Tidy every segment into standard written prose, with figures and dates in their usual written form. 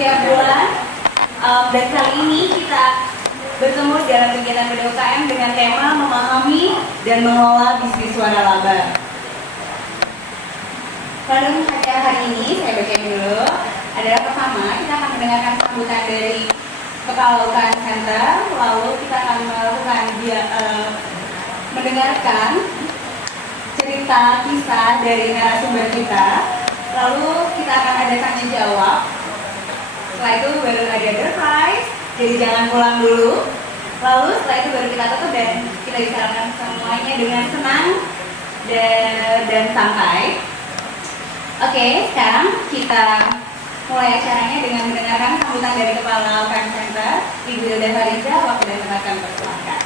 setiap bulan. Dan kali ini kita bertemu dalam kegiatan BDUKM dengan tema memahami dan mengelola bisnis waralaba. Pada acara hari ini, saya bacain dulu, adalah pertama, kita akan mendengarkan sambutan dari Kepala UKM Center, lalu kita akan melakukan mendengarkan cerita kisah dari narasumber kita, lalu kita akan ada tanya jawab. Setelah itu baru ada door prize, jadi jangan pulang dulu. Lalu setelah itu baru kita tutup dan kita bicarakan semuanya dengan senang dan santai. Oke, sekarang kita mulai acaranya dengan mendengarkan sambutan dari Kepala UKM Center, Ibu Hilda Fariza. Waktu dan tempat kami persilakan.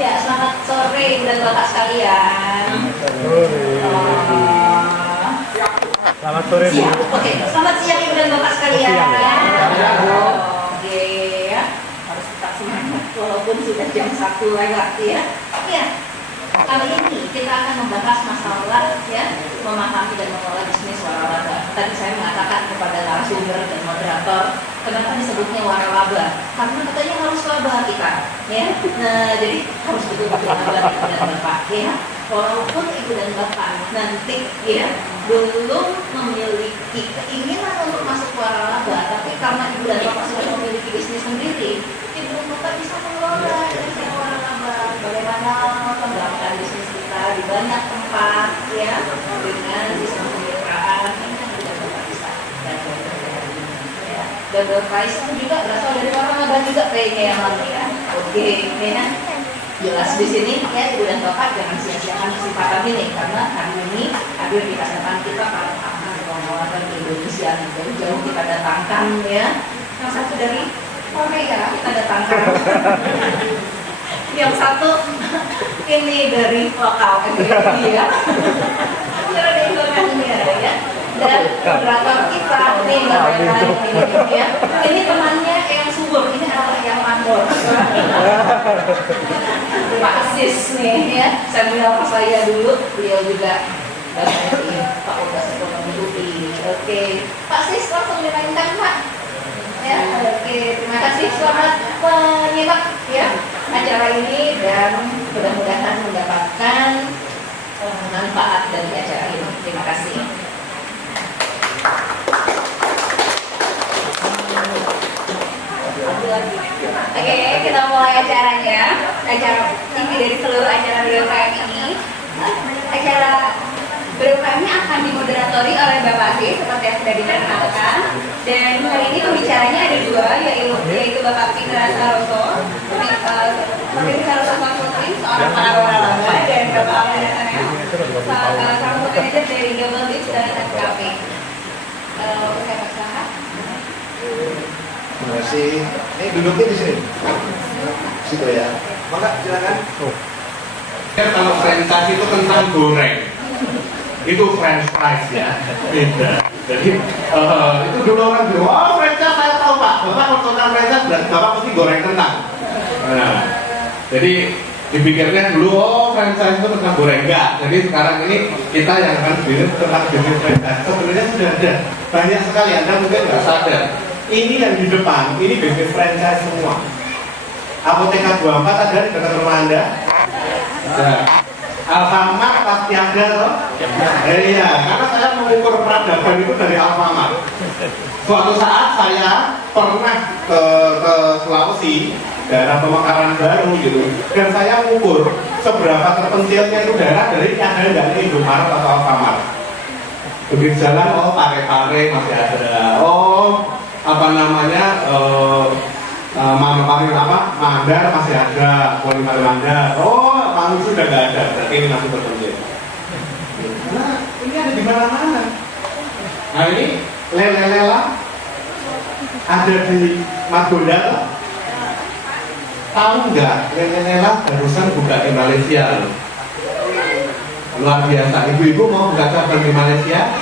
Ya, selamat sore Ibu dan Bapak sekalian. Selamat sore Bu. Oke, selamat siang Ibu dan Bapak sekalian. Oke, ya. Harus tetap semangat walaupun sudah jam 1 lewat ya. Iya. Kali ini kita akan membahas masalah ya, memahami dan mengelola bisnis waralaba. Tadi saya mengatakan kepada narasumber dan moderator, kenapa disebutnya waralaba? Karena katanya harus laba kita, ya. Nah, jadi harus betul-betul laba Ibu dan Bapak, ya. Walaupun Ibu dan Bapak nanti ya belum memiliki keinginan untuk masuk waralaba, tapi karena Ibu dan Bapak sudah memiliki bisnis sendiri, Ibu dan Bapak bisa mengelola bisnis waralaba. Bagaimana mengembangkan bisnis kita di banyak tempat ya, dengan sistem kemitraan ini kan Ibu dan Bapak bisa. Dan door prize juga berasal dari waralaba juga kayaknya yang lalu ya. Oke, ya. Jelas di sini ya Ibu dan Bapak jangan sia-siakan kesempatan ini karena hari ini hadir di hadapan kita para pakar pengelolaan di Indonesia dari jauh kita datangkan ya. Yang satu dari Korea kita datangkan. Yang satu ini dari lokal ya. Dari Indonesia ya. Dan moderator kita ini ya. Ini temannya yang subur, ini adalah yang mandor. Pak Asis nih ya, saya bilang saya dulu, beliau juga dari Fakultas Ekonomi UI. Oke, Pak Asis langsung dimainkan Pak. Ya, oke, terima kasih, selamat menyimak ya acara ini dan mudah-mudahan mendapatkan manfaat dari acara ini. Terima kasih. Oke, kita mulai acaranya. Acara inti dari seluruh acara BDUKM ini, acara BDUKM-nya akan dimoderatori oleh Bapak Asis seperti yang sudah diperkenalkan. Dan hari ini pembicaranya ada dua, yaitu Bapak Fitra Saroso, seorang pengacara laba, dan Bapak Alda Sanel, salah satu manajer dari Global Beach dan SKP. Saya persilakan. Terima kasih. Ini duduknya di sini. Situ ya. Maka silakan. Kalau franchise itu tentang goreng, itu french fries ya, beda. Jadi itu dulu orang bilang, oh franchise saya tahu Pak, Bapak kalau tentang franchise berarti Bapak mesti goreng kentang. Nah, jadi dipikirnya dulu, oh franchise itu tentang goreng, enggak. Jadi sekarang ini kita yang akan bikin tentang bisnis franchise. Sebenarnya sudah ada banyak sekali, Anda mungkin nggak sadar. Ini yang di depan, ini bisnis franchise semua. Apotek 24 ada di dekat rumah Anda? Ada. Alfamart pasti ada loh. Iya, karena saya mengukur peradaban itu dari Alfamart. Suatu saat saya pernah ke Sulawesi, daerah pemekaran baru gitu, dan saya mengukur seberapa terpencilnya itu daerah dari ada nggak Indomaret atau Alfamart. Begitu jalan, oh pare-pare masih ada. Oh apa namanya Mandar masih ada, Polimar Mandar. Oh, Panggung sudah nggak ada, berarti ini masih terpencil. Nah, ini ada di mana-mana. Nah ini lele-lela ada di Margonda. Tahu nggak, lele-lela barusan buka di Malaysia loh. Luar biasa. Ibu-ibu mau buka cabang di Malaysia?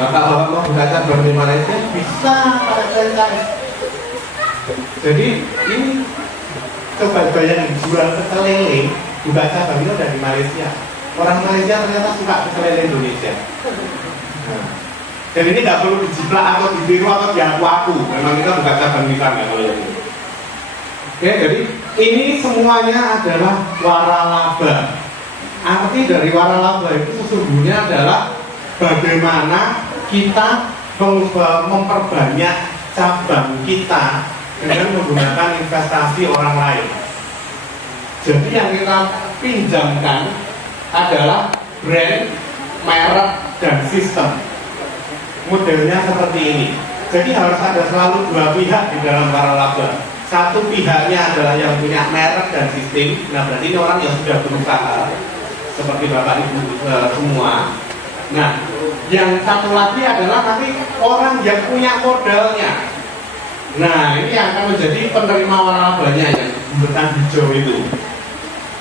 Bapak-bapak mau buka cabang di Malaysia? Bisa pada franchise. Jadi ini coba bayangin, jual pecel lele buka cabang itu ada di Malaysia. Orang Malaysia ternyata suka pecel lele Indonesia. Nah, dan ini nggak perlu dijiplak atau ditiru atau diaku-aku. Memang kita bukan cabang kita ya kalau ini. Oke, jadi ini semuanya adalah waralaba. Arti dari waralaba itu sesungguhnya adalah bagaimana kita memperbanyak cabang kita dengan menggunakan investasi orang lain. Jadi yang kita pinjamkan adalah brand, merek, dan sistem. Modelnya seperti ini. Jadi harus ada selalu dua pihak di dalam waralaba. Satu pihaknya adalah yang punya merek dan sistem. Nah, berarti ini orang yang sudah berusaha seperti Bapak Ibu semua. Nah, yang satu lagi adalah nanti orang yang punya modalnya. Nah, ini yang akan menjadi penerima waralabanya yang buletan hijau itu.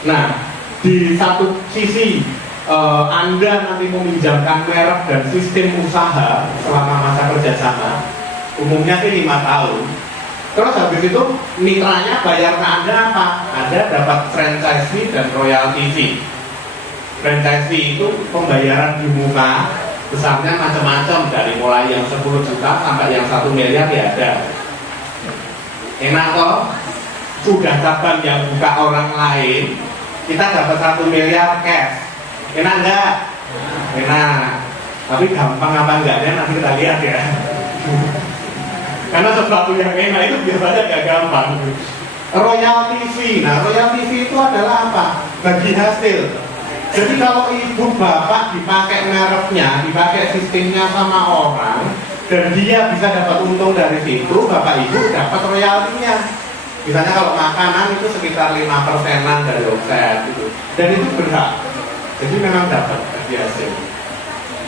Nah, di satu sisi Anda nanti meminjamkan merek dan sistem usaha selama masa kerjasama, umumnya sih 5 tahun. Terus habis itu mitranya bayar ke Anda apa? Anda dapat franchise fee dan royalty fee. Franchise fee itu pembayaran di muka, besarnya macam-macam dari mulai yang 10 juta sampai yang 1 miliar ya ada. Enak toh? Sudah cabang yang buka orang lain, kita dapat 1 miliar cash. Enak enggak? Enak. Tapi gampang apa enggaknya nanti kita lihat ya. Karena sesuatu yang enak itu biasanya gak gampang. Royalty fee. Nah, royalty fee itu adalah apa? Bagi hasil. Jadi kalau ibu bapak dipakai mereknya, dipakai sistemnya sama orang, dan dia bisa dapat untung dari situ, bapak ibu dapat royaltinya. Misalnya kalau makanan itu sekitar 5%-an dari omset gitu. Dan itu berhak. Jadi memang dapat bagi hasil.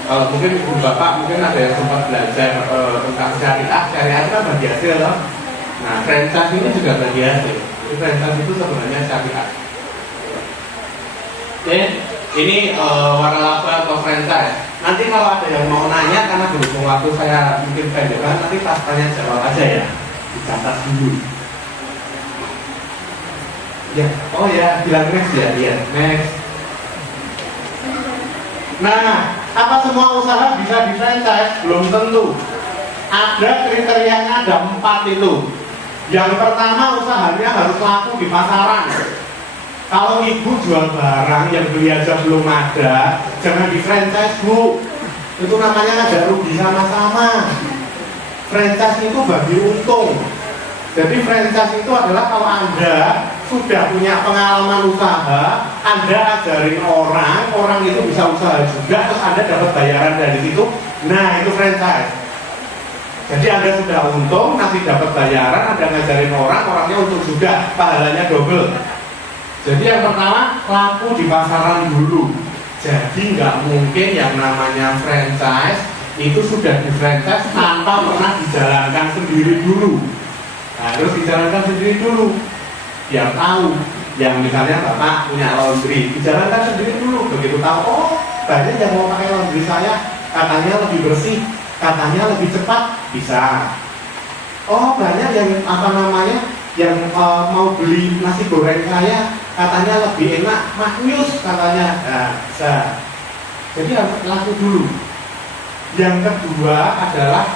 Kalau mungkin ibu bapak mungkin ada yang sempat belajar tentang syariah itu kan bagi hasil loh. Nah, franchise ini juga bagi hasil. Jadi franchise itu sebenarnya syariah. Oke, ini waralaba atau franchise. Nanti kalau ada yang mau nanya karena berhubung waktu saya mungkin pendek kan, nanti pas tanya jawab aja ya, dicatat dulu. Ya, oh ya, bilang next ya, iya next. Nah, apa semua usaha bisa di franchise? Belum tentu. Ada kriterianya, ada 4 itu. Yang pertama, usahanya harus laku di pasaran. Kalau ibu jual barang yang beli aja belum ada, jangan di franchise bu. Itu namanya ada rugi sama-sama. Franchise itu bagi untung. Jadi franchise itu adalah kalau Anda sudah punya pengalaman usaha, Anda ajarin orang, orang itu bisa usaha juga, terus Anda dapat bayaran dari situ. Nah, itu franchise. Jadi Anda sudah untung, nanti dapat bayaran, Anda ngajarin orang, orangnya untung juga, pahalanya double. Jadi yang pertama, laku di pasaran dulu. Jadi nggak mungkin yang namanya franchise itu sudah di franchise tanpa pernah dijalankan sendiri dulu. Harus dijalankan sendiri dulu. Biar tahu, yang misalnya Bapak punya laundry, dijalankan sendiri dulu. Begitu tahu, oh banyak yang mau pakai laundry saya, katanya lebih bersih, katanya lebih cepat, bisa. Oh banyak yang yang mau beli nasi goreng saya, katanya lebih enak, maknyus katanya, nah, bisa. Jadi harus laku dulu. Yang kedua adalah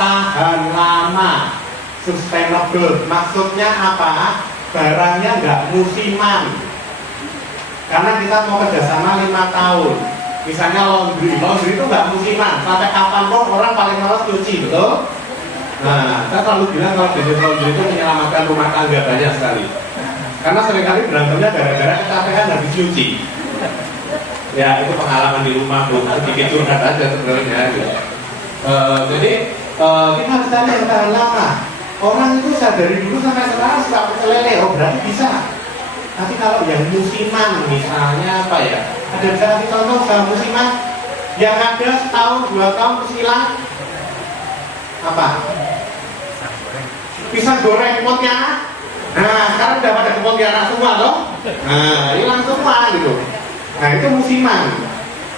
tahan lama, sustainable. Maksudnya apa? Barangnya nggak musiman. Karena kita mau kerjasama 5 tahun. Misalnya laundry itu nggak musiman. Sampai kapanpun orang paling malas cuci, betul? Nah, saya selalu bilang kalau bisnis laundry itu menyelamatkan rumah tangga banyak sekali. Karena seringkali berantemnya gara-gara kecapean habis cuci. Ya, itu pengalaman di rumah, Bu. Sedikit curhat aja sebenarnya. Jadi kita harus cari yang tahan lama. Orang itu dari dulu sampai sekarang suka pecel lele, oh berarti bisa. Tapi kalau yang musiman, misalnya apa ya? Ada bisa kasih contoh usaha musiman yang ada setahun, 2 tahun terus hilang? Apa? Pisang goreng Pontianak. Nah, sekarang udah pada ke Pontianak semua loh. Nah, hilang semua gitu. Nah, itu musiman.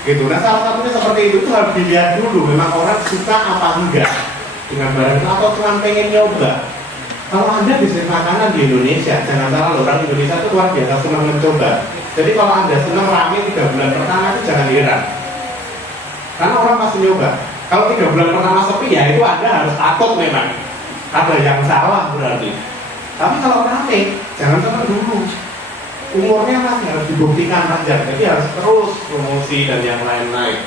Gitu. Nah, salah satunya seperti itu harus dilihat dulu. Memang orang suka apa enggak dengan barang itu atau cuma pengen nyoba. Kalau Anda bisnis makanan di Indonesia, jangan salah loh, orang Indonesia itu luar biasa senang mencoba. Jadi kalau Anda senang rame 3 bulan pertama itu jangan heran. Karena orang pasti nyoba. Kalau 3 bulan pertama sepi ya itu Anda harus takut memang. Ada yang salah berarti. Tapi kalau rame, jangan senang dulu. Umurnya masih harus dibuktikan panjang, jadi harus terus promosi dan yang lain-lain.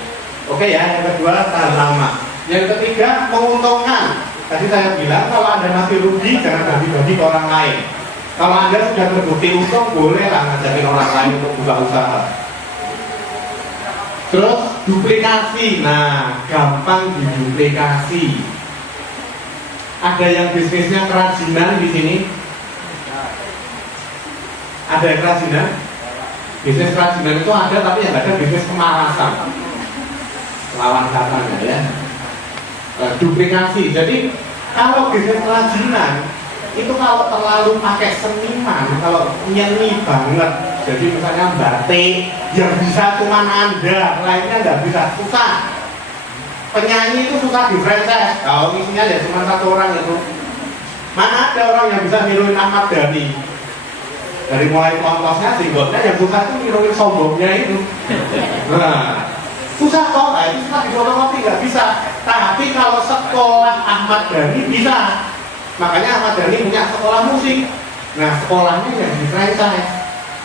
Oke ya, yang kedua tahan lama. Yang ketiga menguntungkan. Tadi saya bilang kalau Anda masih rugi jangan bagi-bagi ke orang lain. Kalau Anda sudah terbukti untung boleh lah ngajakin orang lain untuk buka usaha. Terus duplikasi, nah gampang diduplikasi. Ada yang bisnisnya kerajinan di sini? Ada yang kerajinan? Bisnis kerajinan itu ada, tapi yang ada bisnis pemalasan. Lawan katanya ya. Duplikasi. Jadi kalau bisnis kerajinan itu kalau terlalu pakai seniman, kalau nyeni banget, jadi misalnya batik yang bisa cuma Anda, lainnya nggak bisa, susah. Penyanyi itu susah di franchise. Kalau isinya ya cuma 1 orang itu. Mana ada orang yang bisa niruin Ahmad Dhani? Dari mulai kontosnya, singgotnya, yang susah itu niruin sombongnya itu. Nah, susah kok, nah itu susah di fotokopi, nggak bisa. Tapi kalau sekolah Ahmad Dhani bisa. Makanya Ahmad Dhani punya sekolah musik. Nah, sekolahnya yang di franchise,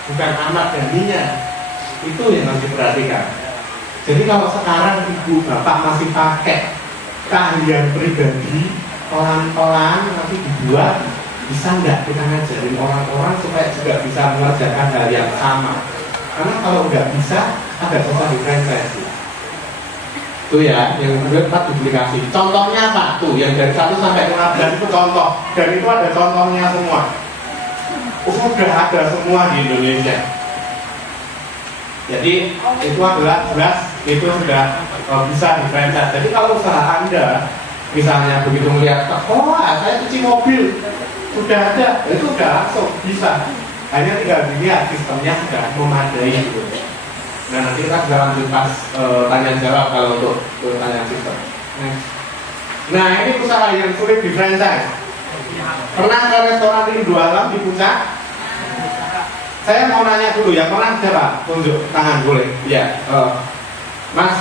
bukan Ahmad Dhaninya. Itu yang harus diperhatikan. Jadi kalau sekarang ibu bapak masih pakai keahlian pribadi, pelan-pelan nanti dibuat, bisa nggak kita ngajarin orang-orang supaya juga bisa mengerjakan hal yang sama. Karena kalau nggak bisa, agak susah di franchise. Itu ya, yang kedua 4 duplikasi. Contohnya apa? Tuh, yang dari 1 sampai 15 itu contoh. Dan itu ada contohnya semua. Sudah ada semua di Indonesia. Jadi itu adalah jelas, itu sudah bisa di franchise. Jadi kalau usaha Anda, misalnya begitu melihat, oh saya cuci mobil, sudah ada, itu sudah langsung bisa. Hanya tinggal dilihat sistemnya sudah memadai. Nah nanti kita bisa lanjut pas tanya jawab kalau untuk tanya sistem. Nah ini usaha yang sulit di franchise. Pernah ke restoran Rindu Alam di Puncak? Saya mau nanya dulu ya, pernah siapa? Tunjuk tangan boleh? Ya, Mas,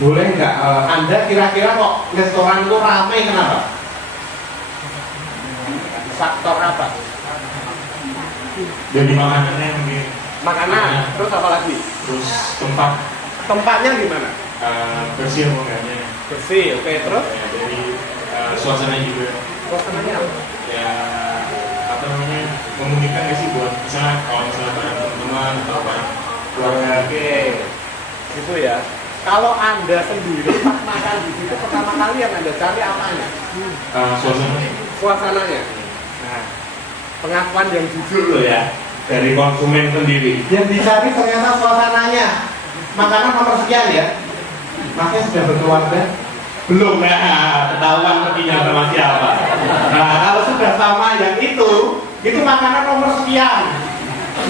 boleh nggak? Anda kira-kira kok restoran itu ramai kenapa? Faktor apa? Jadi makanannya mungkin Makanan, terus apa lagi? terus tempat Tempatnya gimana? bersih pokoknya Bersih, oke, terus? ya, dari suasana juga Suasananya apa? ya apa namanya memungkinkan nggak sih buat misalnya kalau misalnya bareng teman-teman atau bareng keluarga. Oke, gitu ya. Kalau Anda sendiri pas makan di situ pertama kali yang Anda cari apanya? Suasananya Suasananya. Nah, pengakuan yang jujur loh ya dari konsumen sendiri. Yang dicari ternyata suasananya. Makanan nomor sekian ya. Makanya sudah berkeluarga? Belum ya, ketahuan perginya sama siapa. Nah, kalau sudah sama yang itu makanan nomor sekian.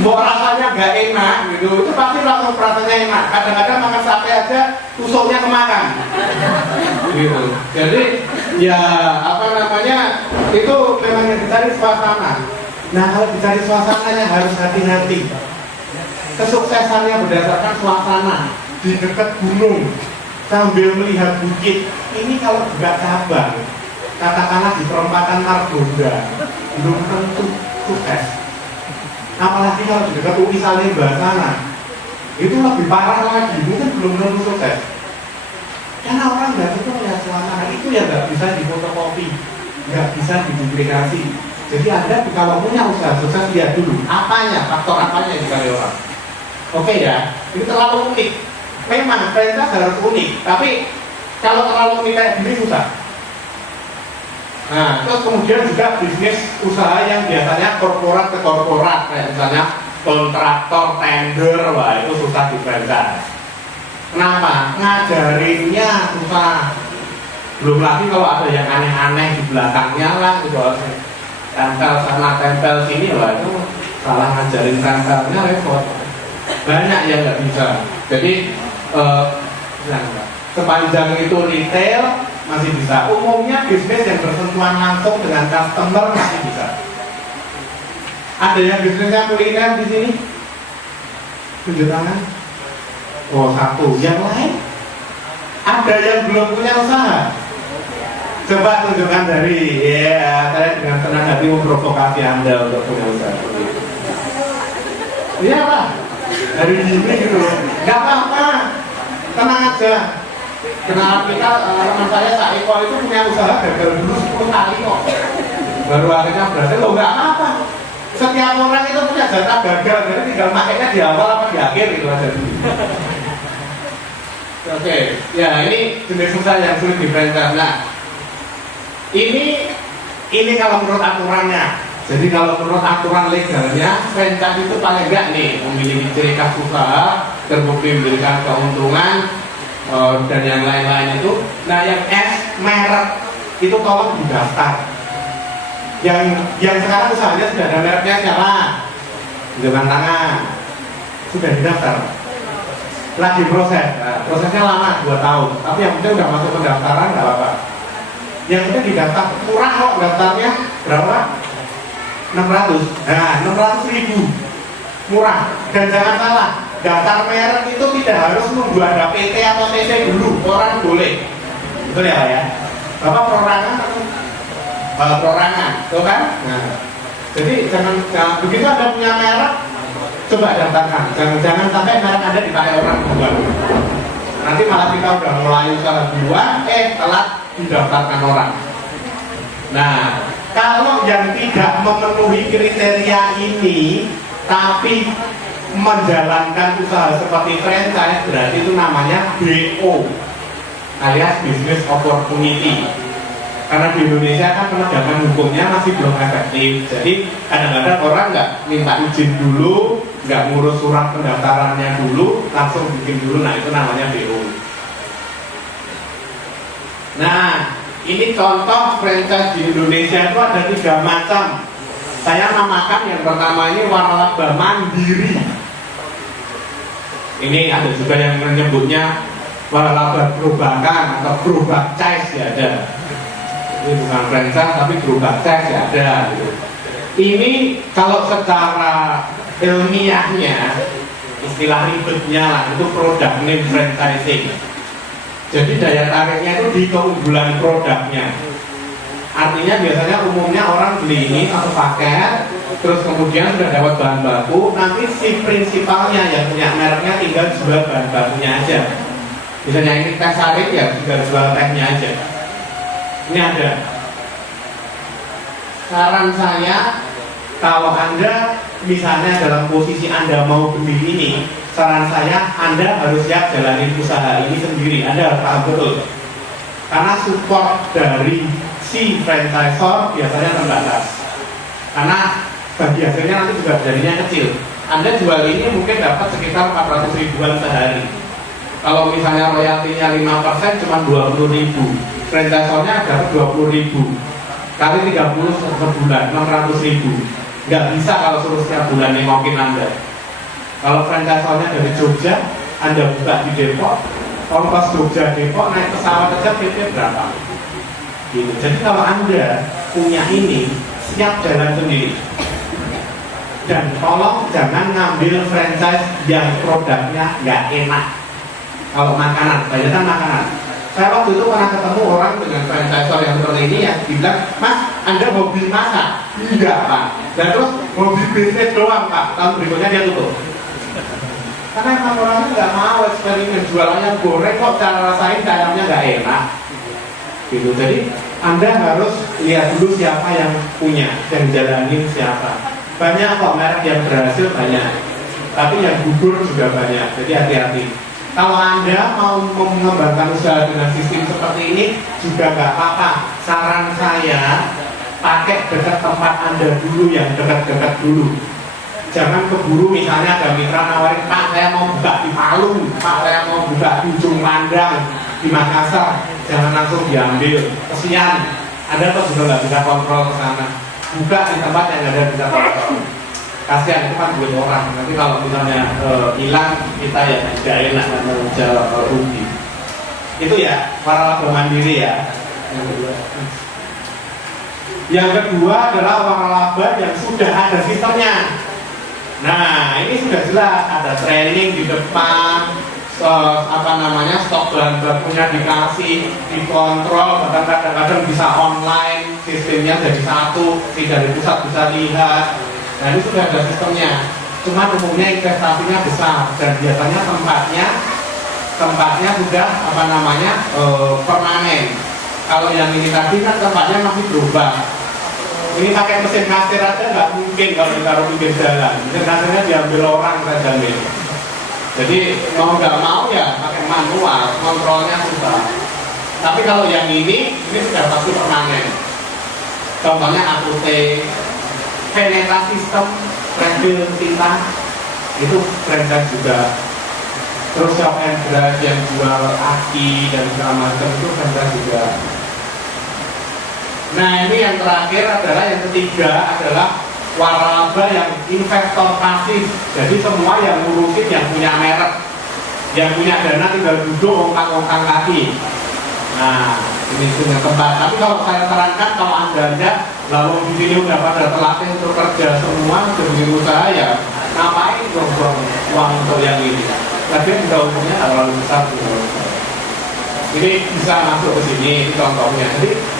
Mbok rasanya nggak enak gitu, itu pasti langsung rasanya enak. Kadang-kadang makan sate aja tusuknya kemakan. Gitu. Jadi ya apa namanya itu memang yang dicari suasana. Nah kalau dicari suasananya harus hati-hati. Kesuksesannya berdasarkan suasana di dekat gunung sambil melihat bukit. Ini kalau buka cabang, katakanlah di perempatan Margonda, belum tentu sukses. Apalagi kalau di dekat UI Salemba sana, itu lebih parah lagi, mungkin belum tentu sukses. Karena orang nggak suka melihat suasana, itu yang nggak bisa difotokopi, nggak bisa diduplikasi. Jadi Anda kalau punya usaha sukses, lihat dulu apanya, faktor apanya yang dicari orang. Oke ya, ini terlalu unik. Memang franchise harus unik, tapi kalau terlalu unik kayak gini susah. Nah, terus kemudian juga bisnis usaha yang biasanya korporat ke korporat, kayak misalnya kontraktor, tender, wah itu susah di franchise. Kenapa? Ngajarinnya susah. Belum lagi kalau ada yang aneh-aneh di belakangnya lah, gitu. Tempel sana, tempel sini, wah itu salah ngajarin tempelnya repot. Banyak yang nggak bisa. Jadi sepanjang itu retail, masih bisa. Umumnya bisnis yang bersentuhan langsung dengan customer masih bisa. Ada yang bisnisnya kuliner di sini? Tunjuk tangan. Oh, satu. Yang lain? Ada yang belum punya usaha? Coba tunjukkan dari, ya, saya dengan senang hati memprovokasi Anda untuk punya usaha. Iya Pak, dari gini gitu loh. Gak apa-apa, tenang aja. Kenalan kita, teman saya Kak Eko itu punya usaha gagal dulu 10 kali kok. Baru akhirnya berhasil, loh gak apa-apa. Setiap orang itu punya jatah gagal, jadi tinggal makainya di awal apa di akhir gitu aja dulu. Oke, ya ini jenis usaha yang sulit di franchise. Nah, ini kalau menurut aturannya. Jadi kalau menurut aturan legalnya, franchise itu paling enggak nih memiliki ciri khas usaha, terbukti memberikan keuntungan dan yang lain-lain itu. Nah, yang S merek itu tolong didaftar. Yang sekarang usahanya sudah ada mereknya siapa? Jangan tangan. Sudah didaftar. Lagi proses, nah, prosesnya lama 2 tahun, tapi yang penting udah masuk pendaftaran nggak apa-apa. Yang penting didaftar, murah kok daftarnya, berapa? 600, nah 600.000, murah. Dan jangan salah, daftar merek itu tidak harus nunggu ada PT atau TC dulu, orang boleh, betul ya Pak ya? Bapak perorangan atau perorangan, tuh kan? Nah, jadi jangan begitu Anda punya merek, coba daftarkan, jangan sampai merek Anda dipakai orang baru. Nanti malah kita udah mulai usaha duluan, telat didaftarkan orang. Nah, kalau yang tidak memenuhi kriteria ini, tapi menjalankan usaha seperti franchise, berarti itu namanya BO, alias business opportunity. Karena di Indonesia kan penegakan hukumnya masih belum efektif, jadi kadang-kadang orang nggak minta izin dulu, nggak ngurus surat pendaftarannya dulu, langsung bikin dulu. Nah, itu namanya BO. Nah, ini contoh franchise di Indonesia itu ada 3 macam. Saya namakan yang pertama ini waralaba mandiri. Ini ada juga yang menyebutnya waralaba perubahan atau berubah choice ya ada. Ini bukan franchise tapi berubah choice ya ada. Gitu. Ini kalau secara ilmiahnya, istilah ribetnya lah, itu product name franchising. Jadi daya tariknya itu di keunggulan produknya. Artinya biasanya umumnya orang beli ini satu paket, terus kemudian sudah dapat bahan baku, nanti si prinsipalnya yang punya mereknya tinggal jual bahan bakunya aja. Misalnya ini teh sari ya tinggal jual tehnya aja. Ini ada. Saran saya, kalau Anda misalnya dalam posisi Anda mau beli ini, saran saya Anda harus siap jalanin usaha ini sendiri. Anda harus paham betul. Karena support dari si franchisor biasanya terbatas. Karena bagi hasilnya nanti juga jadinya kecil. Anda jual ini mungkin dapat sekitar 400 ribuan sehari. Kalau misalnya royaltinya 5% cuma 20.000. Franchisornya dapat 20.000 kali 30 sebulan 600.000. Nggak bisa kalau suruh setiap bulan nengokin Anda. Kalau franchisornya dari Jogja, Anda buka di Depok, ongkos Jogja Depok naik pesawat aja PP berapa? Gitu. Jadi kalau Anda punya ini, siap jalan sendiri. Dan tolong jangan ngambil franchise yang produknya nggak enak. Kalau makanan, banyak kan makanan. Saya waktu itu pernah ketemu orang dengan franchisor yang seperti ini yang bilang, Mas, Anda hobi masak? Enggak Pak. Dan terus hobi bisnis doang Pak. Tahun berikutnya dia tutup. Karena emang orangnya nggak mau eksperimen, jualannya goreng kok cara rasain dalamnya nggak enak. Gitu. Jadi Anda harus lihat dulu siapa yang punya, yang jalanin siapa. Banyak kok merek yang berhasil banyak, tapi yang gugur juga banyak. Jadi hati-hati. Kalau Anda mau mengembangkan usaha dengan sistem seperti ini juga nggak apa-apa. Saran saya, pakai dekat tempat Anda dulu, yang dekat-dekat dulu. Jangan keburu misalnya ada mitra nawarin, Pak saya mau buka di Palu, Pak saya mau buka di Ujung Pandang, di Makassar. Jangan langsung diambil. Kesian, Anda kok juga nggak bisa kontrol ke sana. Buka di tempat yang ada bisa kontrol. Kasihan, itu kan duit orang. Nanti kalau misalnya hilang, kita ya tidak enak dan menjawab rugi. Itu ya waralaba mandiri ya. Yang kedua adalah waralaba yang sudah ada sistemnya. Nah, ini sudah jelas ada training di depan, stok bahan bakunya dikasih, dikontrol, bahkan kadang-kadang bisa online, sistemnya jadi satu, tidak dari pusat bisa lihat. Nah, ini sudah ada sistemnya. Cuma umumnya investasinya besar dan biasanya tempatnya sudah permanen. Kalau yang ini tadi kan tempatnya masih berubah. Ini pakai mesin kasir aja nggak mungkin kalau ditaruh pinggir jalan. Mesin kasirnya diambil orang, saya jamin. Jadi mau nggak mau ya pakai manual, kontrolnya susah. Tapi kalau yang ini sudah pasti permanen. Contohnya AKUT, Veneta System, Redfill Tinta, itu franchise juga. Terus Shop and Brush yang jual aki dan segala macam itu franchise juga. Nah, ini yang terakhir adalah yang ketiga adalah waralaba yang investor pasif. Jadi semua yang ngurusin yang punya merek, yang punya dana tinggal duduk ongkang-ongkang kaki. Nah, ini punya tempat. Tapi kalau saya sarankan kalau Anda lalu di sini udah pada terlatih untuk kerja semua, untuk bikin usaha ya, ngapain buang-buang uang untuk yang ini? Tapi juga umumnya terlalu besar. Ini bisa masuk ke sini, contohnya. Jadi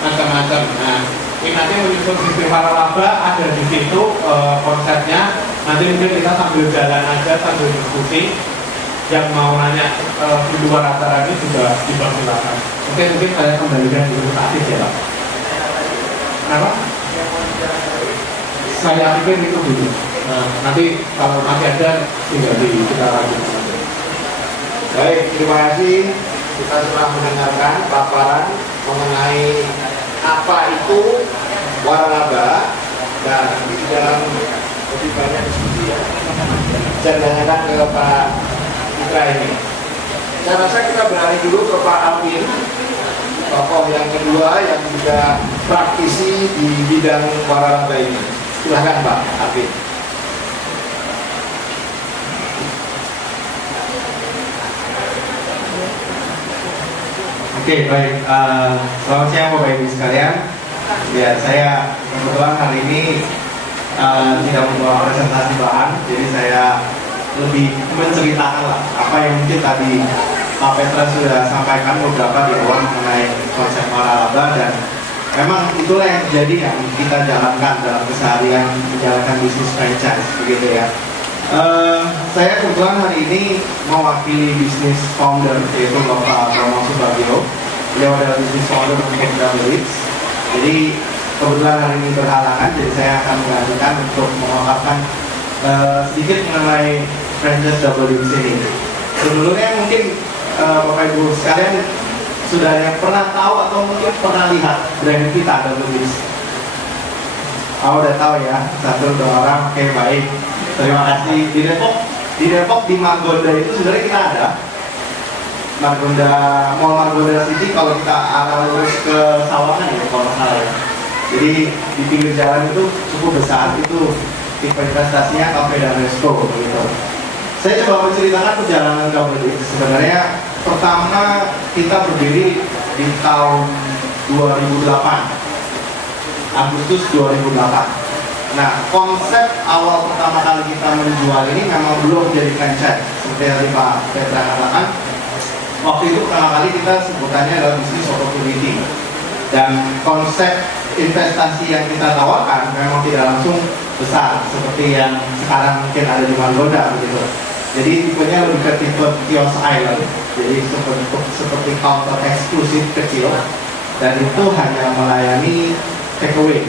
macam-macam. Nah, ini nanti menyusun sistem waralaba ada di situ konsepnya. Nanti mungkin kita sambil jalan aja, sambil diskusi. Yang mau nanya di luar acara ini juga dipersilakan. Mungkin saya kembalikan dulu aktif ya Pak. Kenapa? Saya pikir itu dulu. Nah, nanti kalau masih ada tinggal kita lanjutkan. Baik, terima kasih. Kita telah mendengarkan paparan mengenai apa itu waralaba dan di dalam lebih banyak diskusi ya. Saya tanyakan ke Pak Fitra ini. Saya rasa kita beralih dulu ke Pak Alvin, tokoh yang kedua yang juga praktisi di bidang waralaba ini. Silakan Pak Alvin. Oke, baik. Selamat siang Bapak Ibu sekalian. Ya, saya kebetulan hari ini tidak membawa presentasi bahan, jadi saya lebih menceritakan lah apa yang mungkin tadi Pak Petra sudah sampaikan beberapa di awal mengenai konsep waralaba, dan memang itulah yang jadi yang kita jalankan dalam keseharian menjalankan bisnis franchise, begitu ya. Saya kebetulan hari ini mewakili bisnis founder yaitu Bapak Bambang Subagio. Beliau adalah bisnis founder untuk Double Lips. Jadi kebetulan hari ini berhalangan, jadi saya akan menggantikan untuk memaparkan sedikit mengenai franchise Double Lips ini. Sebelumnya mungkin Bapak Ibu sekalian sudah yang pernah tahu atau mungkin pernah lihat brand kita Double Lips. Udah tahu ya, satu dua orang. Oke, baik. Terima kasih. Di Depok di Margonda itu sebenarnya kita ada Margonda, Mall Margonda City. Kalau kita arah lurus ke Sawangan ya kalau salah ya. Jadi di pinggir jalan itu cukup besar, itu tipe investasinya kafe dan resto begitu. Saya coba menceritakan perjalanan Double Lips. Sebenarnya pertama kita berdiri di tahun 2008, Agustus 2008. Nah, konsep awal pertama kali kita menjual ini memang belum jadi franchise. Seperti yang tadi Pak Petra katakan, waktu itu pertama kali kita sebutannya adalah bisnis opportunity. Dan konsep investasi yang kita tawarkan memang tidak langsung besar seperti yang sekarang mungkin ada di Margonda begitu. Jadi tipenya lebih ke tipe kiosk island. Jadi seperti counter eksklusif kecil, dan itu hanya melayani takeaway.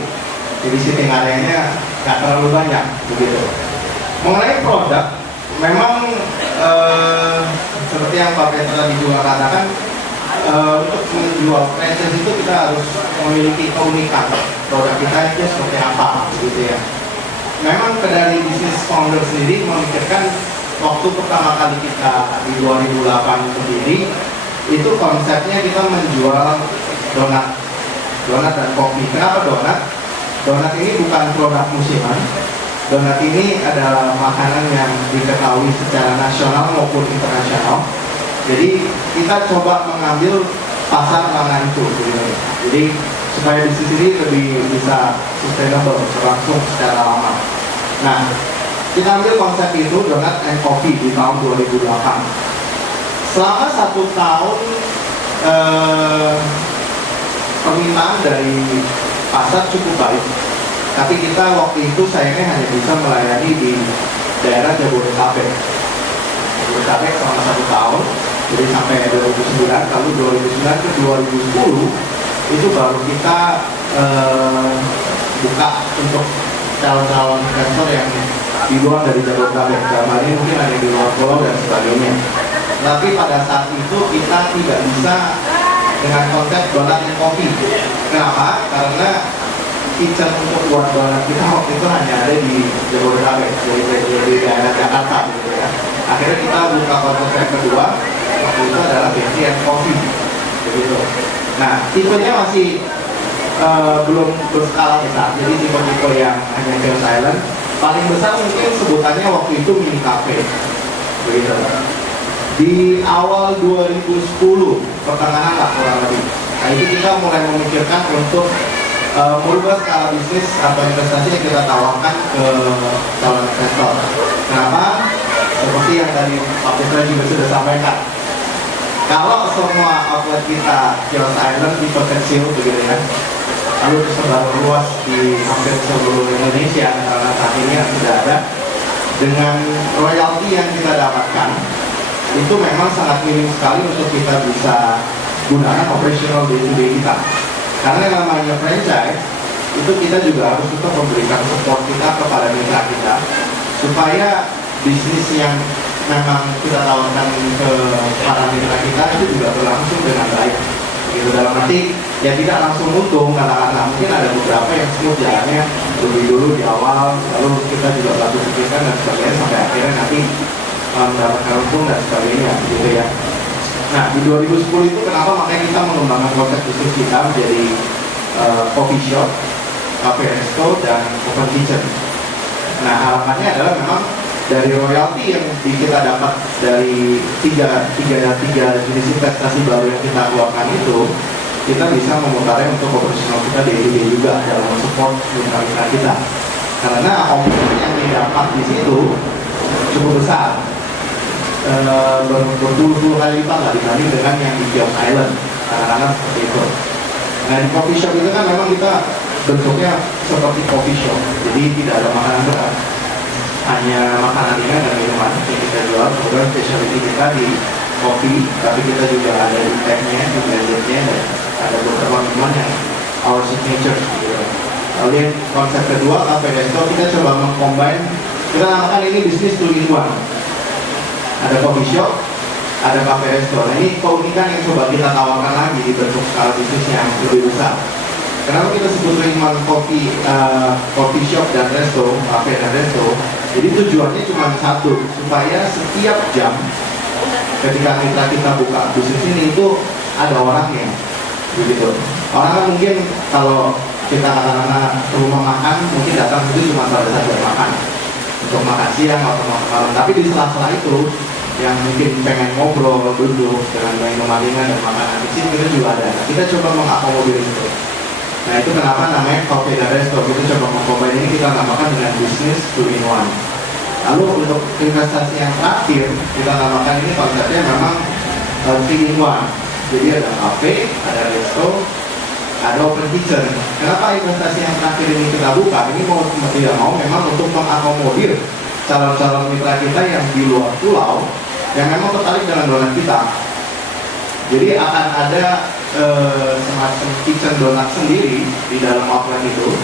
Jadi sitting areanya nggak terlalu banyak begitu. Mengenai produk, memang seperti yang Pak Petra tadi juga katakan, untuk menjual franchise itu kita harus memiliki keunikan produk kita itu seperti apa gitu ya. Memang dari bisnis founder sendiri memikirkan waktu pertama kali kita di 2008 sendiri itu konsepnya kita menjual donat dan kopi. Kenapa donat? Donat ini bukan produk musiman. Donat ini adalah makanan yang diketahui secara nasional maupun internasional. Jadi kita coba mengambil pasar langganan itu, gitu. Jadi supaya bisnis ini lebih bisa sustainable, berlangsung secara lama. Nah, kita ambil konsep itu Donut and Coffee di tahun 2008. Selama 1 tahun permintaan dari pasar cukup baik, tapi kita waktu itu sayangnya hanya bisa melayani di daerah Jabodetabek selama 1 tahun, jadi sampai 2009. Lalu 2009 ke 2010 itu baru kita buka untuk calon-calon investor yang di luar dari Jabodetabek. Dalam hal ini mungkin ada yang di luar pulau dan sebagainya. Tapi pada saat itu kita tidak bisa dengan konsep donat and coffee. Kenapa? Karena kitchen untuk buat donat kita waktu itu hanya ada di Jabodetabek, di daerah Jakarta, gitu ya. Akhirnya kita buka konsep yang kedua, waktu itu adalah coffee and coffee, begitu. Nah, tipenya masih belum berskala besar, jadi tipe-tipe yang hanya Chaos Island. Paling besar mungkin sebutannya waktu itu mini cafe, begitu. Di awal 2010, pertengahan lah kurang lebih. Nah, itu kita mulai memikirkan untuk merubah skala bisnis atau investasi yang kita tawarkan ke calon investor. Kenapa? Seperti yang tadi Pak Putra juga sudah sampaikan. Kalau semua outlet kita Chaos Island tipe kecil begitu ya, lalu tersebar luas di hampir seluruh Indonesia, karena saat ini yang sudah ada, dengan royalti yang kita dapatkan itu memang sangat minim sekali untuk kita bisa gunakan operational day-to-day kita. Karena yang namanya franchise itu kita juga harus tetap memberikan support kita kepada mitra kita supaya bisnis yang memang kita tawarkan ke para mitra kita itu juga berlangsung dengan baik. Gitu, dalam arti ya tidak langsung untung, katakanlah mungkin ada beberapa yang smooth jalannya lebih dulu di awal, lalu kita juga bantu pikirkan dan sebagainya sampai akhirnya nanti mendapatkan untung dan sebagainya, gitu ya. Nah, di 2010 itu kenapa makanya kita mengembangkan konsep bisnis kita menjadi coffee shop, cafe resto, dan open kitchen. Nah, harapannya adalah memang dari royalti yang kita dapat dari tiga jenis investasi baru yang kita keluarkan itu, kita bisa memutarnya untuk operasional kita day-to-day juga dalam mensupport mitra kita. Karena omset yang didapat di situ cukup besar, berpuluh-puluh kali lipat lah dibanding dengan yang di Chaos Island, kadang-kadang seperti itu. Nah, di coffee shop itu kan memang kita bentuknya seperti coffee shop, jadi tidak ada makanan berat, hanya makanan ringan dan minuman yang kita jual. Kemudian specialty kita di kopi, tapi kita juga ada di tech-nya, di blender-nya, dan ada beberapa minuman yang our signature gitu. Lalu yang konsep kedua, cafe resto, kita coba mengcombine, kita namakan ini bisnis 2-in-1. Ada coffee shop, ada cafe resto. Nah, ini keunikan yang coba kita tawarkan lagi di bentuk skala bisnis yang lebih besar. Kenapa kita sebut 2-in-1 coffee shop dan resto, cafe dan resto? Jadi tujuannya cuma satu, supaya setiap jam ketika kita buka bisnis ini itu ada orangnya, begitu. Orang kan mungkin kalau kita katakan ke rumah makan, mungkin datang itu cuma pada saat makan, untuk makan siang atau makan malam. Tapi di sela-sela itu yang mungkin pengen ngobrol, duduk dengan minum ringan dan makanan di sini itu juga ada. Nah, kita coba mengakomodir itu. Nah, itu kenapa namanya coffee dan resto. Kita coba mengcombine ini, kita namakan dengan bisnis 2-in-1. Lalu untuk investasi yang terakhir, kita namakan ini konsepnya memang 3-in-1. Jadi ada cafe, ada resto, ada open kitchen. Kenapa investasi yang terakhir ini kita buka? Ini mau tidak mau memang untuk mengakomodir calon-calon mitra kita yang di luar pulau yang memang tertarik dengan donat kita. Jadi akan ada semacam kitchen donat sendiri di dalam outlet itu.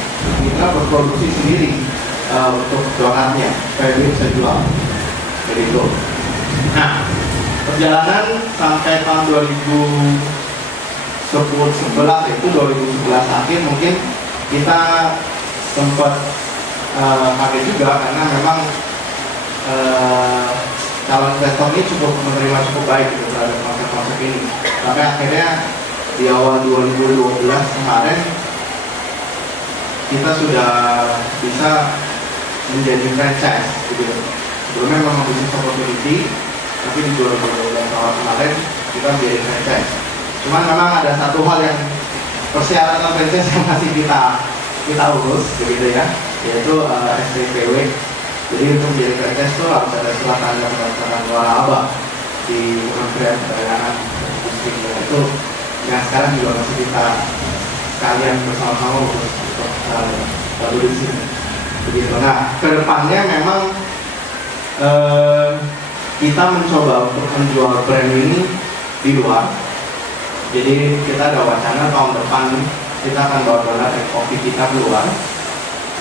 Kita berproduksi sendiri untuk donatnya, kayak bisa jual. Jadi itu. Nah, perjalanan sampai tahun 2011 itu 2011 akhir mungkin kita sempat kaget juga karena memang calon investor ini cukup menerima cukup baik gitu terhadap konsep-konsep ini. Sampai akhirnya di awal 2012 kemarin kita sudah bisa menjadi franchise gitu. Sebelumnya memang bisnis opportunity, tapi di 2012 tahun kemarin kita menjadi franchise. Cuman memang ada satu hal yang persyaratan franchise yang masih kita urus begitu ya, yaitu SPPW. Jadi untuk menjadi franchise itu harus ada surat tanda pendaftaran waralaba di Kementerian Perdagangan dan itu yang sekarang juga masih kita sekalian bersama-sama urus untuk baru di sini. Begitu. Nah, kedepannya memang kita mencoba untuk menjual brand ini di luar. Jadi kita ada wacana tahun depan kita akan bawa donat dan kopi kita keluar.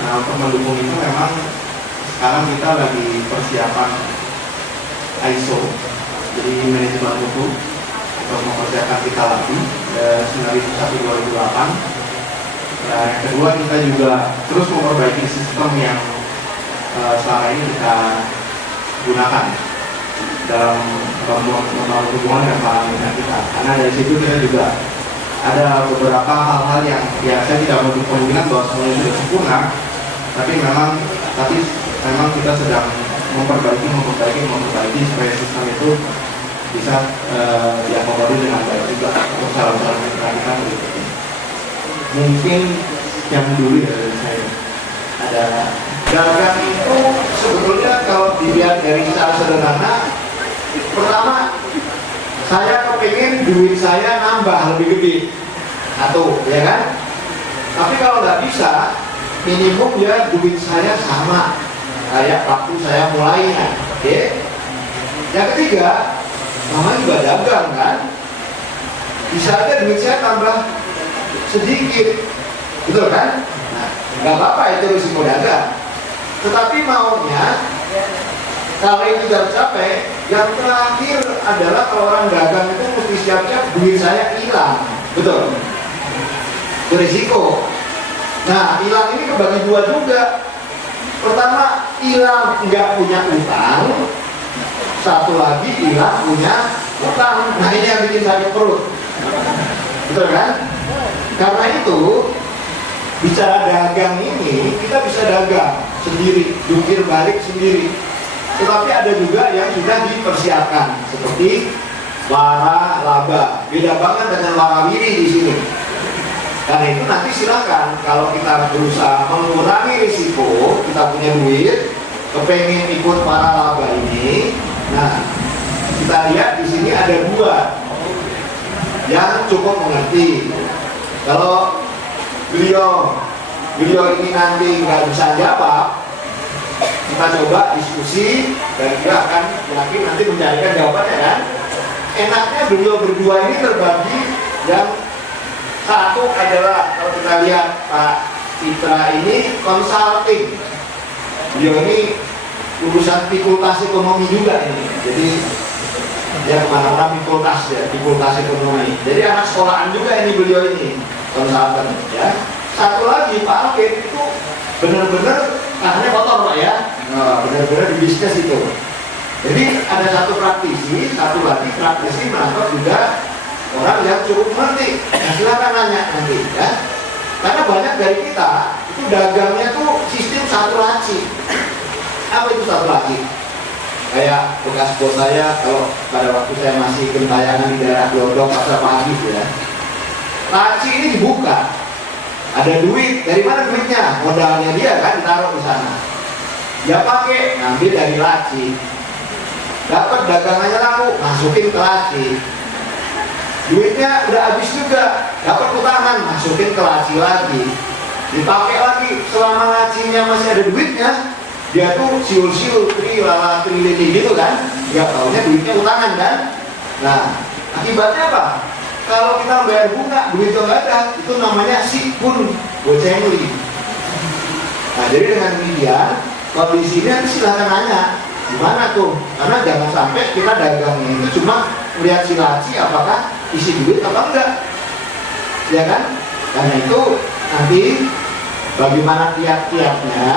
Nah, untuk mendukung itu memang sekarang kita lagi persiapan ISO, jadi manajemen mutu untuk mempersiapkan kita lagi 91/2008. Nah, yang kedua kita juga terus memperbaiki sistem yang selama ini kita gunakan dalam membangun hubungan dengan para mitra kita. Karena dari situ kita juga ada beberapa hal-hal yang ya saya tidak menutup kemungkinan bahwa semuanya sudah sempurna, tapi memang kita sedang memperbaiki supaya sistem itu bisa diakomodir dengan baik juga untuk calon-calon mitra kita berikutnya. Mungkin yang dulu ya dari saya ada dagang itu sebetulnya kalau dilihat dari secara sederhana, pertama saya kepingin duit saya nambah lebih gede, satu, ya kan? Tapi kalau nggak bisa, minimum ya duit saya sama kayak waktu saya mulainya, oke? Yang ketiga, namanya juga dagang kan? Bisa aja duit saya tambah sedikit, betul kan? Nah, nggak apa-apa itu risiko dagang. Tetapi maunya kalau itu tidak tercapai, yang terakhir adalah kalau orang dagang itu mesti siap-siap duit saya hilang, betul? Itu risiko. Nah, hilang ini kebagi dua juga. Pertama, hilang nggak punya utang. Satu lagi hilang punya utang. Nah, ini yang bikin sakit perut, betul kan? Karena itu bicara dagang ini, kita bisa dagang sendiri, jungkir balik sendiri. Tetapi ada juga yang sudah dipersiapkan, seperti waralaba. Beda banget dengan warawiri di sini. Karena itu nanti silakan kalau kita berusaha mengurangi risiko, kita punya duit, kepengen ikut waralaba ini. Nah, kita lihat di sini ada dua yang cukup mengerti. Kalau beliau ini nanti nggak bisa jawab, kita coba diskusi dan dia akan yakin nanti mencarikan jawabannya kan. Enaknya beliau berdua ini terbagi, yang satu adalah kalau kita lihat Pak Citra ini consulting, beliau ini urusan fakultas ekonomi juga ini, jadi dia kemana-mana fakultas ekonomi, jadi anak sekolahan juga ini beliau ini konsultan ya. Satu lagi Pak Alvin itu benar-benar tangannya kotor Pak ya, benar-benar di bisnis itu. Jadi ada satu praktisi, satu lagi praktisi menangkap juga orang yang cukup mengerti. Nah, silakan nanya nanti ya. Karena banyak dari kita itu dagangnya tuh sistem satu laci. Apa itu satu laci? Kayak bekas bos saya kalau pada waktu saya masih gentayangan di daerah Glodok pasar pagi ya. Laci ini dibuka, ada duit. Dari mana duitnya? Modalnya dia kan ditaruh di sana. Dia pakai, ngambil dari laci. Dapat dagangannya laku, masukin ke laci. Duitnya udah habis juga, dapat utangan, masukin ke laci lagi. Dipakai lagi, selama lacinya masih ada duitnya, dia tuh siul-siul, tri-lili gitu kan. Dia taunya duitnya utangan kan. Nah, akibatnya apa? Kalau kita bayar bunga, duit itu nggak ada, itu namanya sikun bocengli. Nah, jadi dengan demikian, kondisinya silahkan nanya, gimana tuh? Karena jangan sampai kita dagangnya itu cuma melihat si laci apakah isi duit apa enggak, ya kan? Karena itu nanti bagaimana tiap-tiapnya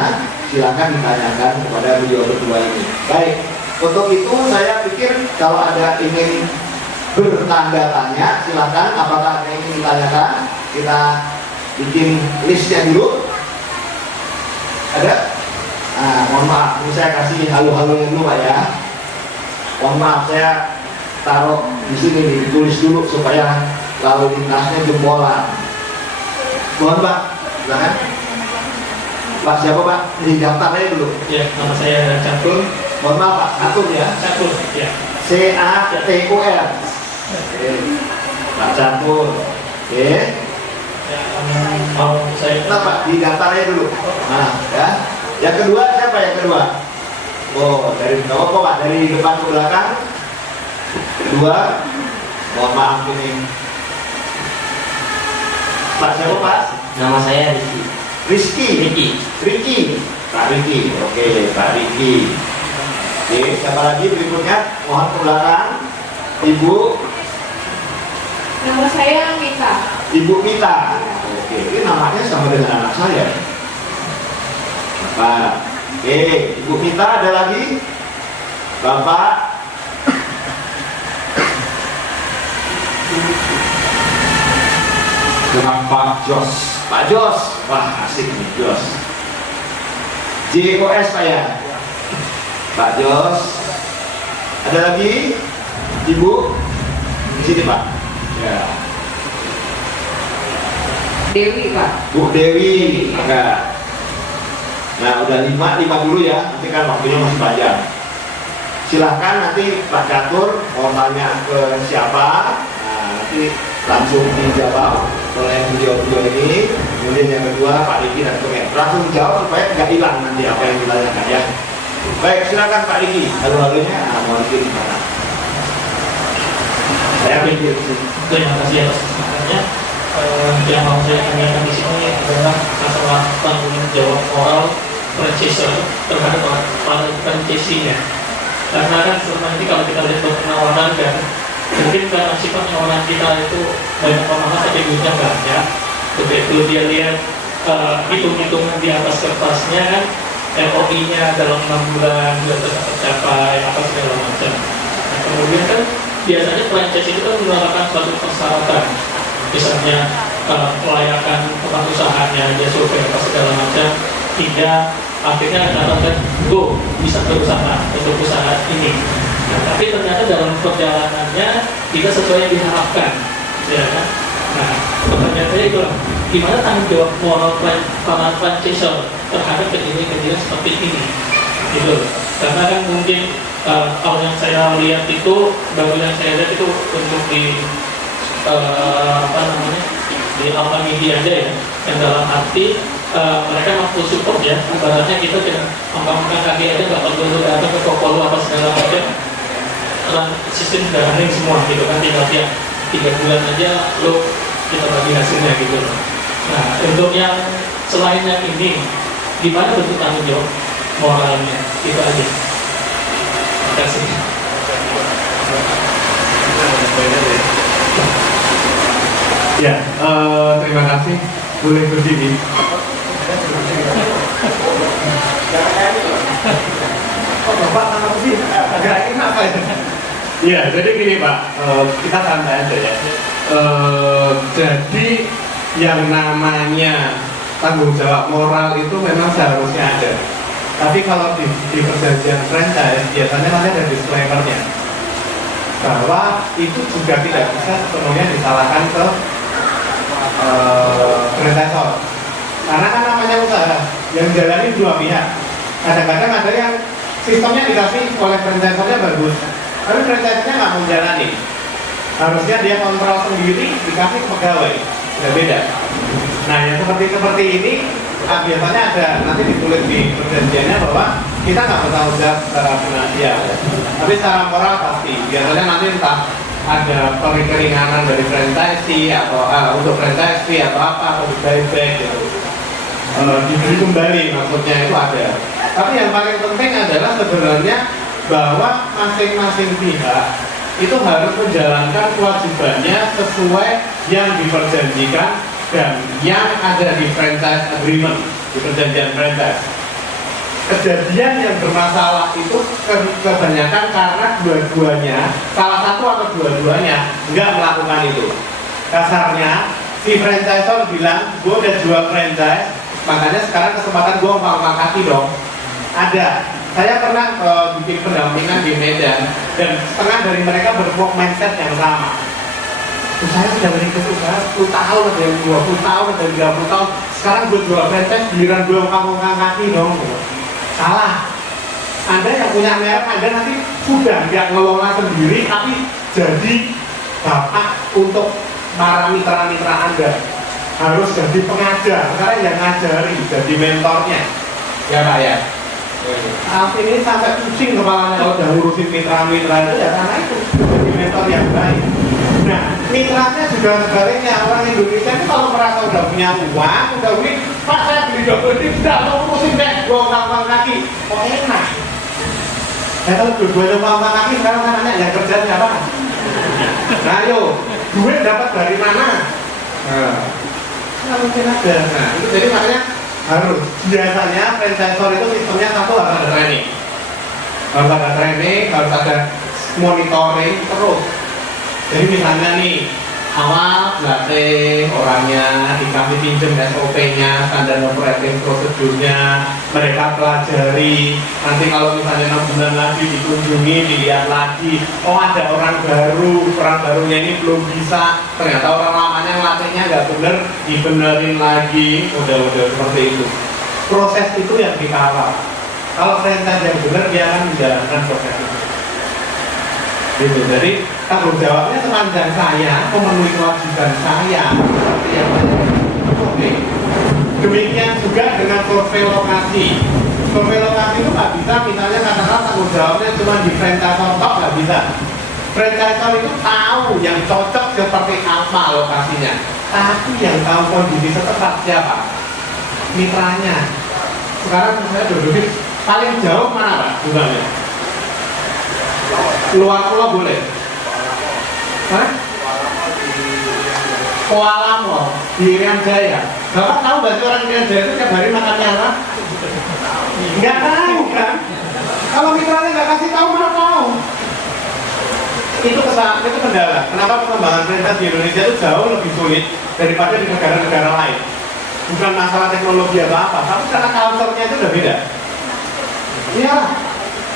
silahkan ditanyakan kepada beliau berdua ini. Baik, untuk itu saya pikir kalau ada ingin bertanda tanya, silakan. Apakah ada yang ingin ditanyakan? Kita bikin listnya dulu. Ada? Nah, mohon maaf, ini saya kasih halu-halunya dulu Pak ya. Mohon maaf, saya taruh di sini, ditulis dulu supaya lalu lintasnya jempolan. Mohon Pak, silakan. Pak siapa Pak? Di daftar aja dulu. Ya, nama saya Catur. Mohon maaf Pak, Catur ya. Catur, ya. C-A-T-U-R. Oke. Pak Catur. Oke. Ya, mau saya. Nah Pak, di daftar aja dulu. Nah, ya. Yang kedua siapa yang kedua? Oh, dari apa Pak? Dari depan ke belakang. Kedua. Mohon maaf ini. Pak siapa Pak? Nama saya Rizky. Riki. Pak Riki. Oke, Pak Riki. Oke, siapa lagi berikutnya? Mohon ke belakang. Ibu. Nama saya Mita. Ibu Mita. Oke, ini namanya sama dengan anak saya. Bapak. Oke, Ibu Mita ada lagi? Bapak. Dengan Pak Jos. Pak Jos. Wah, asik nih Jos. JOS Pak ya? Pak Jos. Ada lagi? Ibu? Di sini Pak. Ya. Dewi, Pak. Bu Dewi, enggak. Nah, udah lima dulu ya. Nanti kan waktunya masih panjang. Silahkan nanti Pak Catur mau tanya ke siapa. Nah, nanti langsung dijawab oleh beliau ini. Kemudian yang kedua Pak Riki dan Kemen. Langsung dijawab supaya nggak hilang nanti apa yang ditanyakan ya. Baik, silakan Pak Riki. Lalu-lalunya, mau Riki di mana? Saya pikir. Terima kasih atas kesempatannya. Yang mau saya tanyakan di sini adalah masalah tanggung jawab moral franchiser terhadap para franchisee-nya. Karena kan selama ini kalau kita lihat penawaran kan, mungkin karena sifatnya orang kita itu banyak orang tapi duitnya banyak. Begitu dia lihat hitung-hitungan di atas kertasnya kan, ROI-nya dalam 6 bulan juga tetap tercapai apa segala macam. Nah, kemudian kan biasanya franchise itu kan menerapkan suatu persyaratan, misalnya kelayakan tempat usahanya, dia survei apa segala macam, hingga akhirnya dapatkan go bisa berusaha untuk usaha ini. Nah, tapi ternyata dalam perjalanannya tidak sesuai yang diharapkan, ya kan? Nah, pertanyaan saya itulah, gimana tanggung jawab moral para franchisor terhadap kejadian-kejadian seperti ini, gitu. Karena kan mungkin kalau yang saya lihat itu, baru yang saya lihat itu untuk di di alpha media aja ya, yang dalam arti mereka mampu support ya, ibaratnya kita tidak mengangkat kaki aja, nggak perlu datang ke toko apa segala macam, sistem sudah running semua gitu kan, tinggal tiap 3 bulan aja lo kita bagi hasilnya gitu loh. Nah, untuk yang selain yang ini, gimana bentuk tanggung jawab moralnya, itu aja. Terima kasih. Ya, terima kasih. Boleh berdiri. Bapak tangan sih, agak ini apa ya? Iya, jadi gini Pak, kita santai aja ya. Jadi yang namanya tanggung jawab moral itu memang seharusnya ada. Tapi kalau di perjanjian franchise biasanya nanti ada disclaimer-nya bahwa itu juga tidak bisa sepenuhnya disalahkan ke franchisor. Karena kan namanya usaha yang jalani dua pihak. Kadang-kadang ada yang sistemnya dikasih oleh franchisornya bagus, tapi franchise-nya nggak mau jalani. Harusnya dia kontrol sendiri, dikasih pegawai, sudah beda. Nah, yang seperti ini biasanya ada nanti ditulis di perjanjiannya bahwa kita nggak bertanggung jawab secara finansial, tapi secara moral pasti. Biasanya nanti entah ada keringanan dari franchisee atau untuk franchisee atau apa, atau di buyback gitu, diberi kembali maksudnya itu ada. Tapi yang paling penting adalah sebenarnya bahwa masing-masing pihak itu harus menjalankan kewajibannya sesuai yang diperjanjikan dan yang ada di franchise agreement, di perjanjian franchise. Kejadian yang bermasalah itu kebanyakan karena dua-duanya, salah satu atau dua-duanya nggak melakukan itu. Kasarnya, si franchisor bilang, gue udah jual franchise, makanya sekarang kesempatan gue ngomong kaki dong. Ada, Saya pernah bikin pendampingan di Medan dan setengah dari mereka berwork mindset yang sama. Saya sudah merintis usaha 10 tahun, ada yang 20 tahun, ada yang 30 tahun. Sekarang gue jual franchise, giliran gue ngangkang kaki dong. Salah. Anda yang punya merek, Anda nanti sudah nggak ngelola sendiri, tapi jadi bapak untuk para mitra-mitra Anda. Harus jadi pengajar, sekarang yang ngajari, jadi mentornya. Ya Pak ya? Ini sampai pusing kepalanya kalau udah ngurusin mitra-mitra itu ya karena itu jadi mentor yang baik. Nah, mitranya juga sebaliknya, orang Indonesia itu kalau merasa udah punya uang, udah duit, Pak saya beli double ini, tidak mau ngurusin deh, gue ngangkang kaki, kok enak. Ya kalau gue ngangkang kaki, sekarang kan nanya yang kerja siapa? Nah yuk, duit dapat dari mana? Nah, mungkin ada. Nah, itu jadi makanya harus. Biasanya franchisor itu sistemnya satu harus ada training. Harus ada training, harus ada monitoring terus. Jadi misalnya nih, awal berarti orangnya dikasih pinjem SOP-nya, standar operating prosedurnya, mereka pelajari. Nanti kalau misalnya 6 bulan lagi dikunjungi, dilihat lagi, oh ada orang barunya ini belum bisa, ternyata orang lamanya ngelatihnya nggak bener, dibenerin lagi, udah seperti itu. Proses itu yang dikawal. Kalau franchise yang bener, dia akan menjalankan proses itu. Gitu. Jadi tanggung jawabnya sepanjang saya memenuhi kewajiban saya seperti yang oke. Demikian juga dengan survei lokasi. Survei lokasi itu nggak bisa, misalnya katakanlah tanggung jawabnya cuma di franchisor top, nggak bisa. Franchisor itu tahu yang cocok seperti apa lokasinya, tapi yang tahu kondisi setempat siapa? Mitranya. Sekarang saya duduk paling jauh mana Pak? Jumlahnya? Luar pulau boleh? Hah? Kuala Lumpur di Irian Jaya. Bapak tahu nggak sih orang Irian Jaya itu tiap hari makannya apa? Nggak tahu kan? Kalau mitranya nggak kasih tahu, mana tahu? Itu kendala. Kenapa pengembangan franchise di Indonesia itu jauh lebih sulit daripada di negara-negara lain? Bukan masalah teknologi atau apa, tapi karena culture-nya itu udah beda. Iya.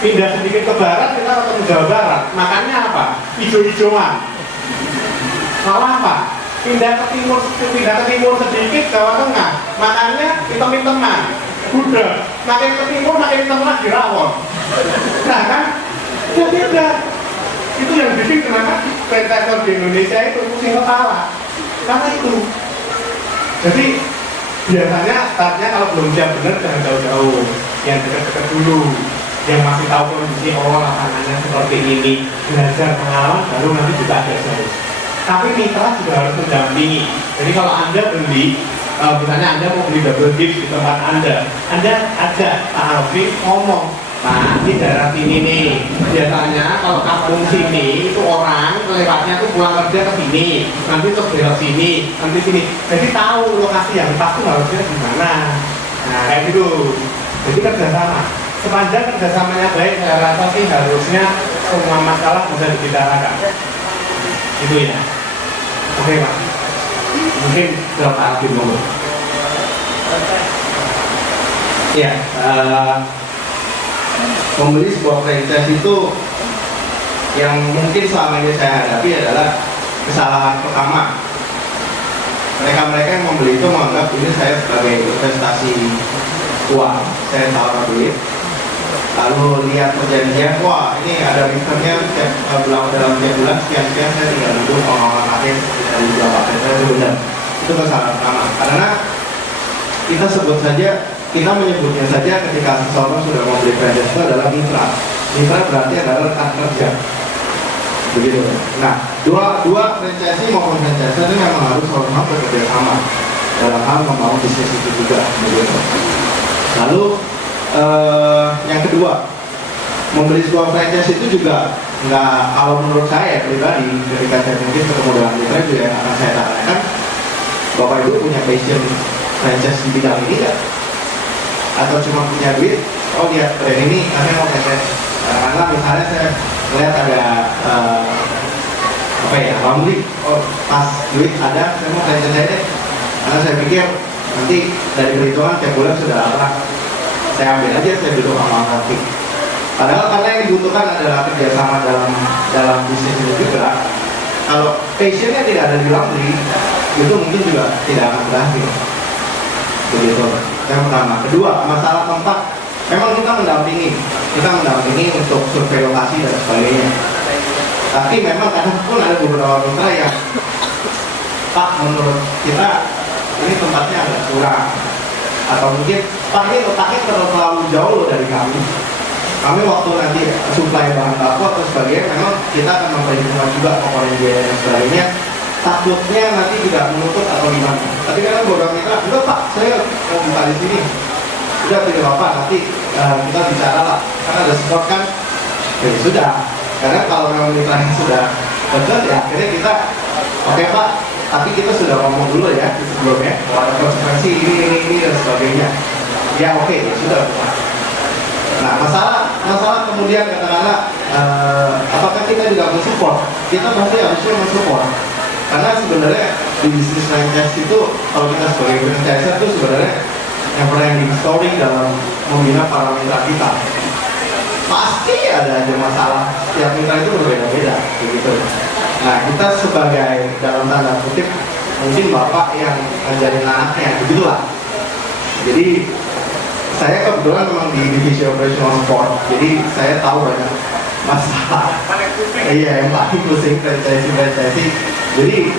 Pindah sedikit ke barat, kita ketemu Jawa Barat. Makannya apa? Hijau-hijauan. Malah apa? Pindah ke timur sedikit, Jawa Tengah. Makannya hitam-hitaman. Udah, makin ke timur, makin hitam lagi rawon. Nah kan? Ya beda. Itu yang bikin kenapa franchisor di Indonesia itu pusing kepala. Karena itu. Jadi biasanya startnya kalau belum siap benar jangan jauh-jauh. Yang dekat-dekat dulu. Yang masih tahu kondisi lapangannya seperti ini, belajar pengalaman baru nanti juga ada jauh. Tapi mitra juga harus mendampingi. Jadi kalau Anda beli, misalnya Anda mau beli double gift di tempat Anda ada Pak Alfi ngomong, Pak ini daerah sini nih. Biasanya kalau kampung sini itu orang lewatnya tuh pulang kerja ke sini, nanti terus belok sini, nanti sini. Jadi tahu lokasi yang pas tuh harusnya di mana. Nah kayak gitu. Jadi kerjasama. Sepanjang kerjasamanya baik, saya rasa sih harusnya semua masalah bisa dibicarakan. Itu ya. Oke Pak. Mungkin Bapak Alvin dulu. Ya, membeli sebuah franchise itu yang mungkin selama ini saya hadapi adalah kesalahan pertama. Mereka yang membeli itu menganggap ini saya sebagai investasi uang, saya taruh duit. Lalu lihat perjanjian, wah ini ada returnnya dalam tiap bulan sekian saya tinggal duduk pengalaman akhir dari beberapa saya itu benar. Itu kesalahan pertama. Karena kita menyebutnya saja ketika seseorang sudah mau beli franchise itu adalah mitra. Mitra berarti adalah rekan kerja. Begitu. Nah, dua franchisee maupun franchise itu memang harus sama-sama bekerja sama dalam hal membangun bisnis itu juga. Begitu. Lalu yang kedua, membeli sebuah franchise itu juga nggak, kalau menurut saya pribadi ketika saya mungkin ketemu dengan mitra juga yang akan saya tanyakan, Bapak Ibu punya passion franchise di bidang ini nggak? Atau cuma punya duit, oh lihat brand ini karena mau franchise. Karena misalnya saya melihat ada Ramli, oh pas duit ada, saya mau franchise aja deh. Karena saya pikir nanti dari perhitungan tiap bulan sudah lapar, saya ambil aja, saya duduk sama nanti. Padahal karena yang dibutuhkan adalah kerjasama dalam bisnis itu juga. Kalau passionnya tidak ada di laundry, itu mungkin juga tidak akan berhasil. Begitu. Yang pertama. Kedua, masalah tempat. Memang kita mendampingi untuk survei lokasi dan sebagainya. Tapi memang kadang pun ada beberapa mitra yang, Pak, menurut kita ini tempatnya agak kurang, atau mungkin Pak, ini letaknya terlalu jauh loh dari kami. Kami waktu nanti suplai bahan baku atau sebagainya, memang kita akan memperhitungkan juga komponen biaya dan sebagainya. Takutnya nanti tidak menutup atau gimana. Tapi kadang beberapa mitra, enggak Pak, saya mau buka di sini. Udah tidak apa-apa, nanti kita bicara lah. Karena ada support kan, ya sudah. Karena kalau memang mitranya sudah betul, ya akhirnya kita, oke Pak, tapi kita sudah ngomong dulu ya di sebelumnya, kalau ada konsekuensi ini dan sebagainya. Ya oke, ya sudah. Nah, masalah kemudian katakanlah apakah kita juga mensupport? Kita pasti harusnya mensupport. Karena sebenarnya di bisnis franchise itu, kalau kita sebagai franchiser itu sebenarnya yang branding story dalam membina para mitra kita. Pasti ada aja masalah, setiap mitra itu berbeda-beda, begitu. Nah, kita sebagai dalam tanda kutip mungkin bapak yang ngajarin anaknya, begitulah. Jadi saya kebetulan memang di divisi operational sport, jadi saya tahu banyak masalah. Iya, yang paling pusing franchise. Jadi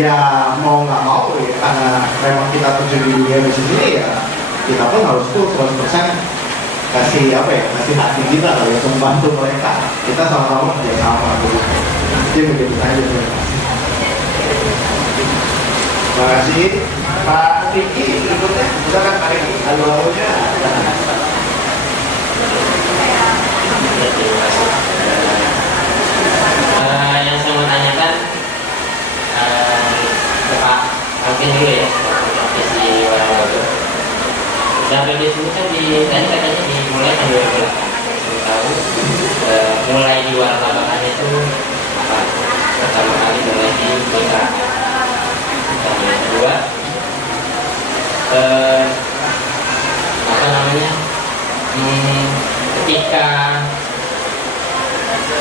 ya mau nggak mau ya, karena memang kita terjun di dunia bisnis ini ya, kita pun harus full 100% kasih hati kita kalau untuk membantu mereka. Kita sama-sama kerjasama gitu. Jadi begitu saja. Terima kasih Pak Riki. Berikutnya, silakan Pak Riki. Halo-halonya. Yang saya mau tanyakan ke Pak Alvin dulu ya, profesi waralaba. Dan PBS ini kan tadi katanya dimulai tahun 2008. Saya tahu mulai di waralabakan itu apa? Pertama kali mulai di mitra. Yang kedua, apa namanya? Ketika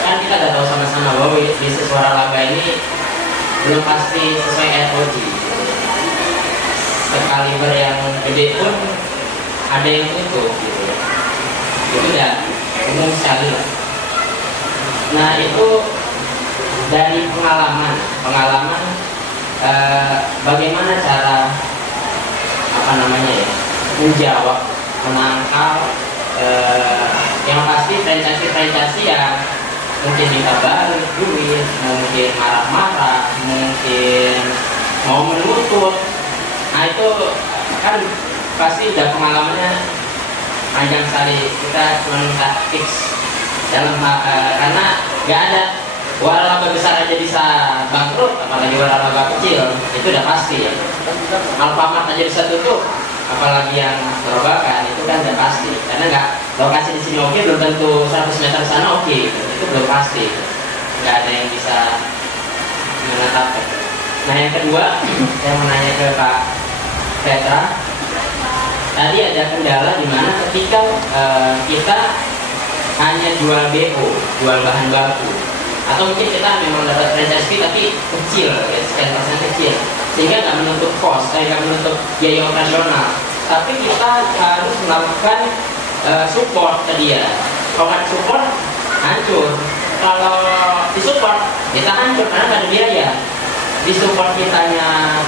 kan kita udah tahu sama-sama bahwa bisnis waralaba ini belum pasti sesuai SOG. Sekaliber yang gede pun ada yang tutup gitu. Itu udah umum sekali lah. Nah itu dari pengalaman bagaimana cara menjawab, menangkal yang pasti franchise yang mungkin dikabarin duit, mungkin marah-marah, mungkin mau menutup. Nah itu kan pasti udah pengalamannya panjang sekali. Kita cuma minta tips dalam karena nggak ada waralaba besar aja bisa bangkrut, apalagi waralaba kecil itu udah pasti ya. Alfamart aja bisa tutup, apalagi yang gerobakan itu kan udah pasti. Karena nggak lokasi di sini oke, belum tentu 100 meter sana oke, itu belum pasti. Nggak ada yang bisa menetapkan. Nah yang kedua, saya mau nanya ke Pak Petra. Tadi ada kendala di mana ketika kita hanya jual BO, jual bahan baku, atau mungkin kita memang dapat franchise fee tapi kecil, ya, sekian persen kecil, sehingga nggak menutup cost, nggak menutup biaya operasional. Tapi kita harus melakukan support ke dia. Kalau nggak support, hancur. Kalau di support, kita hancur karena nggak ada biaya. Di support kitanya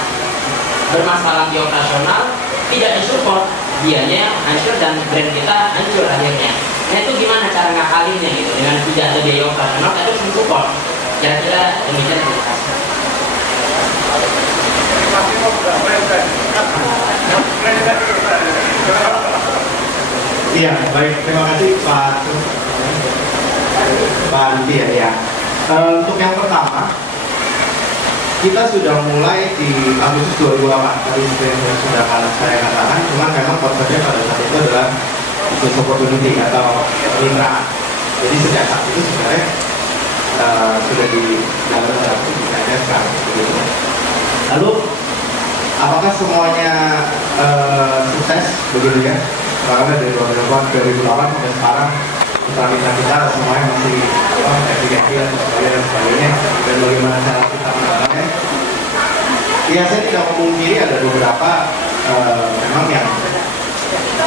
bermasalah di operasional, tidak disupport, dianya hancur dan brand kita hancur akhirnya. Nah itu gimana cara ngakalinnya gitu, dengan tidak ada biaya operasional tapi harus support. Kira-kira demikian terima kasih. Iya, baik, terima kasih Pak Andi ya. Untuk yang pertama, kita sudah mulai di Agustus 2008. Tadi yang sudah saya katakan, cuma memang konsepnya pada saat itu adalah business opportunity atau mitra. Jadi sejak saat itu sebenarnya sudah di dalam satu bisnisnya sekarang begitu. Lalu apakah semuanya sukses begitu ya? Karena dari 2008 sampai sekarang mitra kita semuanya masih efektif dan sebagainya, dan bagaimana cara kita melakukannya. Ya, saya tidak memungkiri ada beberapa memang yang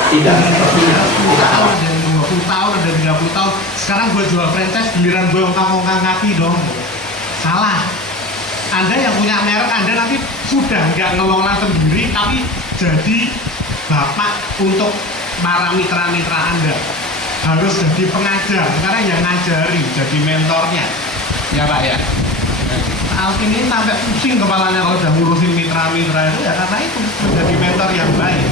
tidak terpilih. Kita awal dari 20 tahun, ada 30 tahun, sekarang gue jual franchise, giliran gue ongkang-ongkang kaki dong. Salah. Anda yang punya merek, Anda nanti sudah nggak ngelola sendiri, tapi jadi bapak untuk para mitra-mitra Anda. Harus jadi pengajar, sekarang yang ngajari, jadi mentornya. Ya Pak ya? Alvin ini sampai pusing kepalanya kalau udah ngurusin mitra-mitra itu, ya karena itu menjadi mentor yang baik.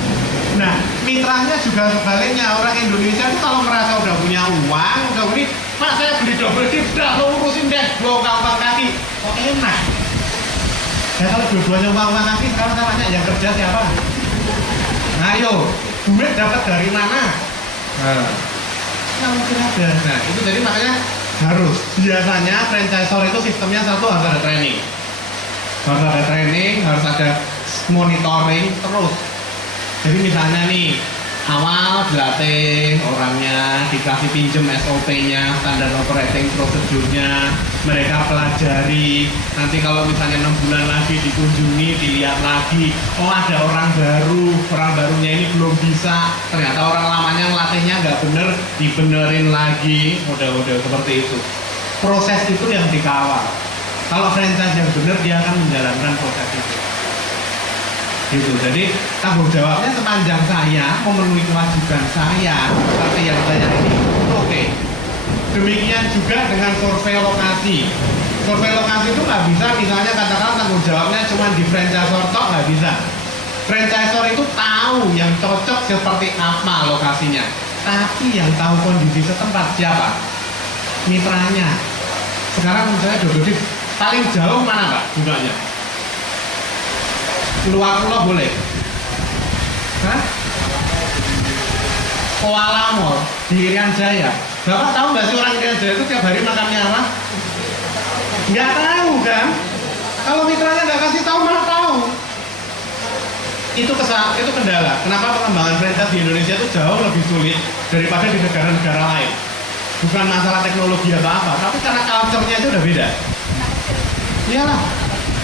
Nah, mitranya juga sebaliknya, orang Indonesia itu kalau merasa udah punya uang, udah beli, Pak saya beli double dip, udah lo urusin deh, lo ongkang kaki, kok enak. Ya kalau dua-duanya ongkang kaki, sekarang saya tanya yang kerja siapa? Nah ayo, duit dapat dari mana? Nah, mungkin ada. Nah, itu jadi makanya harus. Biasanya franchisor itu sistemnya satu harus ada training. Harus ada training, harus ada monitoring terus. Jadi misalnya nih, awal dilatih orangnya, dikasih pinjem SOP-nya, standar operating procedure-nya, mereka pelajari. Nanti kalau misalnya 6 bulan lagi dikunjungi, dilihat lagi, oh ada orang barunya ini belum bisa, ternyata orang lamanya ngelatihnya nggak bener, dibenerin lagi, model-model seperti itu. Proses itu yang dikawal. Kalau franchise yang bener, dia akan menjalankan proses itu. Gitu. Jadi tanggung jawabnya sepanjang saya memenuhi kewajiban saya seperti yang saya ini, oke. Demikian juga dengan survei lokasi. Survei lokasi itu nggak bisa, misalnya katakan tanggung jawabnya cuma di franchisor tok, nggak bisa. Franchisor itu tahu yang cocok seperti apa lokasinya, tapi yang tahu kondisi setempat siapa? Mitranya. Sekarang misalnya Dododip paling jauh mana Pak bunganya? Luar pulau boleh? Hah? Koala Mall di Irian Jaya. Bapak tahu nggak sih orang Irian Jaya itu tiap hari makannya apa? Nggak tahu kan? Kalau mitranya nggak kasih tahu, mana tahu? Itu kendala. Kenapa pengembangan franchise di Indonesia itu jauh lebih sulit daripada di negara-negara lain? Bukan masalah teknologi atau apa, tapi karena culture-nya itu udah beda. Iyalah.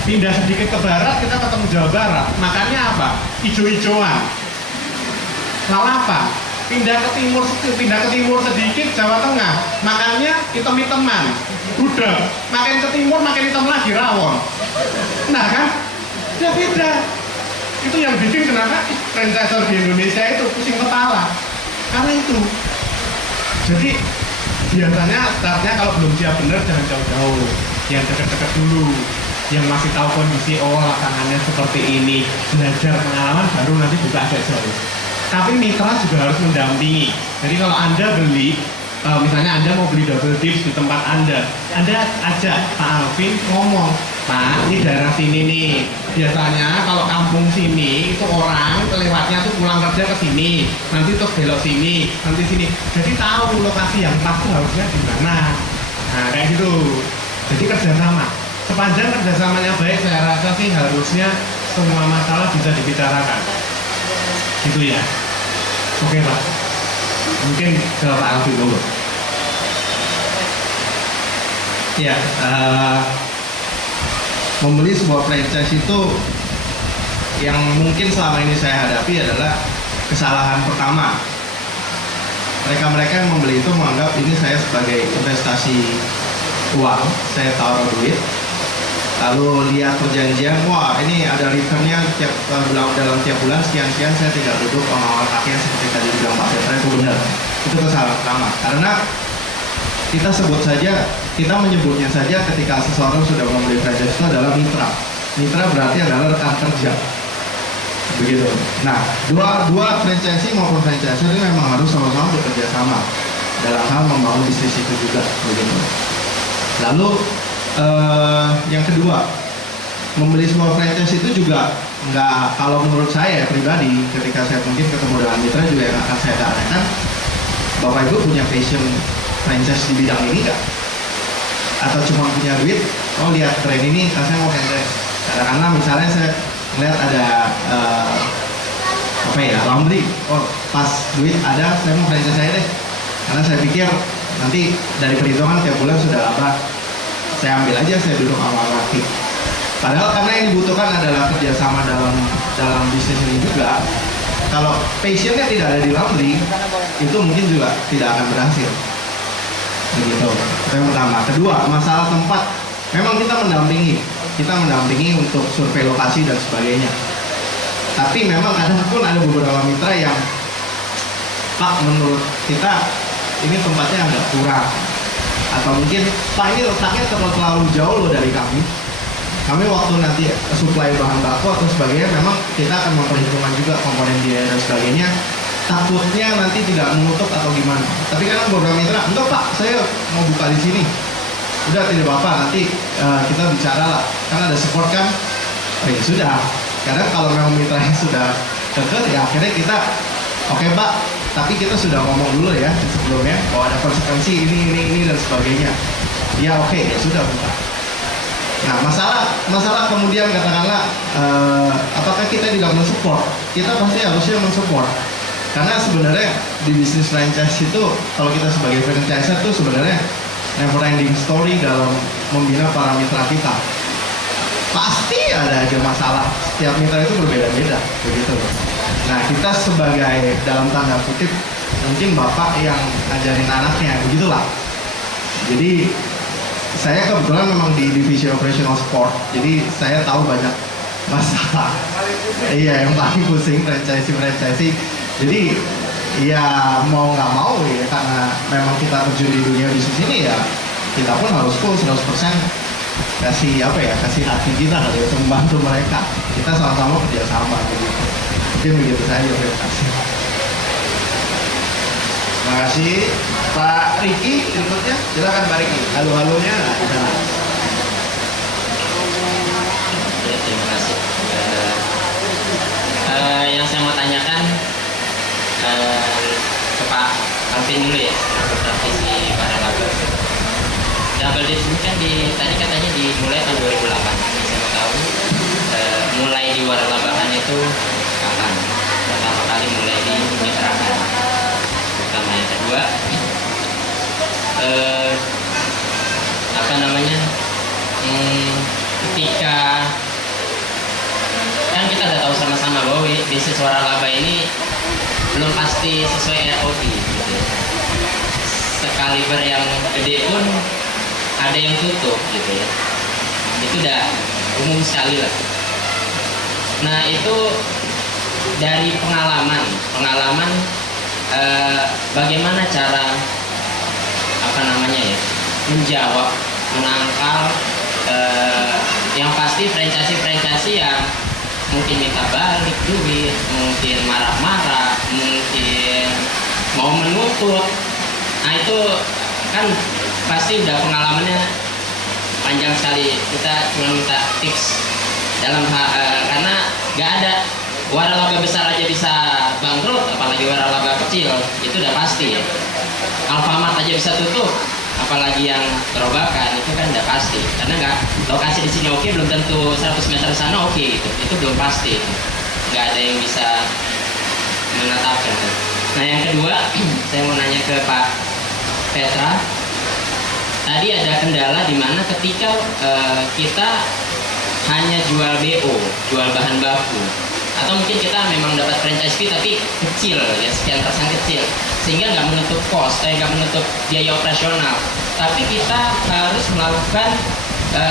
Pindah sedikit ke barat, kita ketemu Jawa Barat. Makanya apa? Ijo-ijoan. Lalapan. Pindah ke timur sedikit, Jawa Tengah. Makanya hitam-hitaman. Budak. Makin ke timur, makin hitam lagi, rawon. Nah kan? Ya beda. Itu yang bikin kenapa franchisor di Indonesia itu pusing kepala. Karena itu. Jadi biasanya startnya kalau belum siap benar jangan jauh-jauh. Yang dekat-dekat dulu. Yang masih tahu kondisi, oh lapangannya seperti ini, belajar pengalaman baru nanti buka agak jauh. Tapi mitra juga harus mendampingi. Jadi kalau Anda beli, misalnya Anda mau beli double dips di tempat Anda ajak Pak Alvin ngomong, Pak ini daerah sini nih, biasanya kalau kampung sini itu orang lewatnya tuh pulang kerja ke sini, nanti terus belok sini, nanti sini. Jadi tahu lokasi yang pas tuh harusnya di mana. Nah kayak gitu. Jadi kerjasama. Sepanjang kerjasamanya baik, saya rasa sih harusnya semua masalah bisa dibicarakan. Gitu ya. Oke Pak. Mungkin ke Pak Alvin dulu. Ya, membeli sebuah franchise itu yang mungkin selama ini saya hadapi adalah kesalahan pertama. Mereka-mereka yang membeli itu menganggap ini saya sebagai investasi uang, saya taruh duit. Lalu lihat perjanjian, wah ini ada returnnya dalam tiap bulan sekian-sekian, saya tidak duduk mengawal kakinya seperti tadi bilang Pak Petra, itu benar. Itu kesalahan pertama. Karena kita menyebutnya saja ketika seseorang sudah membeli franchise itu adalah mitra. Mitra berarti adalah rekan kerja. Begitu. Nah, dua franchisee maupun franchisor ini memang harus sama-sama bekerja sama dalam hal membangun bisnis itu juga. Begitu. Lalu yang kedua, membeli sebuah franchise itu juga nggak, kalau menurut saya pribadi, ketika saya mungkin ketemu dengan mitra juga yang akan saya tanyakan, Bapak Ibu punya passion franchise di bidang ini nggak? Atau cuma punya duit, oh lihat tren ini, saya mau franchise. Karena misalnya saya lihat ada laundry, oh pas duit ada, saya mau franchise saya deh. Karena saya pikir nanti dari perhitungan tiap bulan sudah laba, saya ambil aja, saya duduk sama laki. Padahal karena yang dibutuhkan adalah kerjasama dalam bisnis ini juga. Kalau passionnya tidak ada di laundry, itu mungkin juga tidak akan berhasil. Begitu. Itu yang pertama. Kedua, masalah tempat. Memang kita mendampingi untuk survei lokasi dan sebagainya. Tapi memang kadang pun ada beberapa mitra yang, Pak, menurut kita ini tempatnya agak kurang, atau mungkin Pak ini letaknya terlalu jauh loh dari kami. Kami waktu nanti supply bahan baku atau sebagainya, memang kita akan memperhitungkan juga komponen biaya dan sebagainya. Takutnya nanti tidak menutup atau gimana. Tapi karena beberapa mitra, enggak Pak, saya mau buka di sini. Udah, tidak apa-apa, nanti kita bicara lah. Kan ada support kan? Oh ya sudah. Kadang kalau memang mitranya sudah kekeh, ya akhirnya kita, oke Pak, tapi kita sudah ngomong dulu ya sebelumnya, bahwa ada konsekuensi ini dan sebagainya. Ya oke, ya sudah buka. Nah, masalah kemudian katakanlah apakah kita tidak mensupport? Kita pasti harusnya mensupport. Karena sebenarnya di bisnis franchise itu, kalau kita sebagai franchiser itu sebenarnya never ending story dalam membina para mitra kita. Pasti ada aja masalah. Setiap mitra itu berbeda-beda, begitu. Nah, kita sebagai dalam tanda kutip mungkin bapak yang ngajarin anaknya, begitulah. Jadi saya kebetulan memang di divisi operational sport, jadi saya tahu banyak masalah. Iya, yang paling pusing franchise. Jadi ya mau nggak mau ya, karena memang kita terjun di dunia bisnis ini ya, kita pun harus full 100% kasih hati kita kali untuk membantu mereka. Kita sama-sama kerjasama begitu. Mungkin begitu saja. Terima kasih. Terima kasih. Pak Riki berikutnya, silakan Pak Riki. Halo-halonya. Ya, terima kasih. Yang saya mau tanyakan ke Pak Alvin dulu ya, praktisi waralaba. Double Deals ini kan tadi katanya dimulai tahun 2008. Saya mau tahu mulai di waralabakan itu kapan? Pertama kali mulai di mitrakan. Pertama, yang kedua, ketika kan kita udah tahu sama-sama bahwa bisnis waralaba ini belum pasti sesuai ROI gitu. Sekaliber yang gede pun ada yang tutup gitu ya, itu udah umum sekali lah. Nah, itu dari pengalaman bagaimana cara menjawab, menangkal yang pasti franchise yang mungkin minta balik duit, mungkin marah-marah, mungkin mau menuntut. Nah, itu kan pasti udah pengalamannya panjang sekali. Kita cuma minta tips dalam karena nggak ada waralaba besar aja bisa bangkrut, apalagi waralaba kecil, itu udah pasti ya. Alfamart aja bisa tutup, apalagi yang gerobakan, itu kan udah pasti. Karena nggak, lokasi di sini oke, belum tentu 100 meter sana oke, itu belum pasti. Nggak ada yang bisa menetapkan. Nah, yang kedua, saya mau nanya ke Pak Petra. Tadi ada kendala di mana ketika kita hanya jual BO, jual bahan baku, atau mungkin kita memang dapat franchise fee tapi kecil ya, sekian persen kecil, sehingga nggak menutup cost, nggak menutup biaya operasional. Tapi kita harus melakukan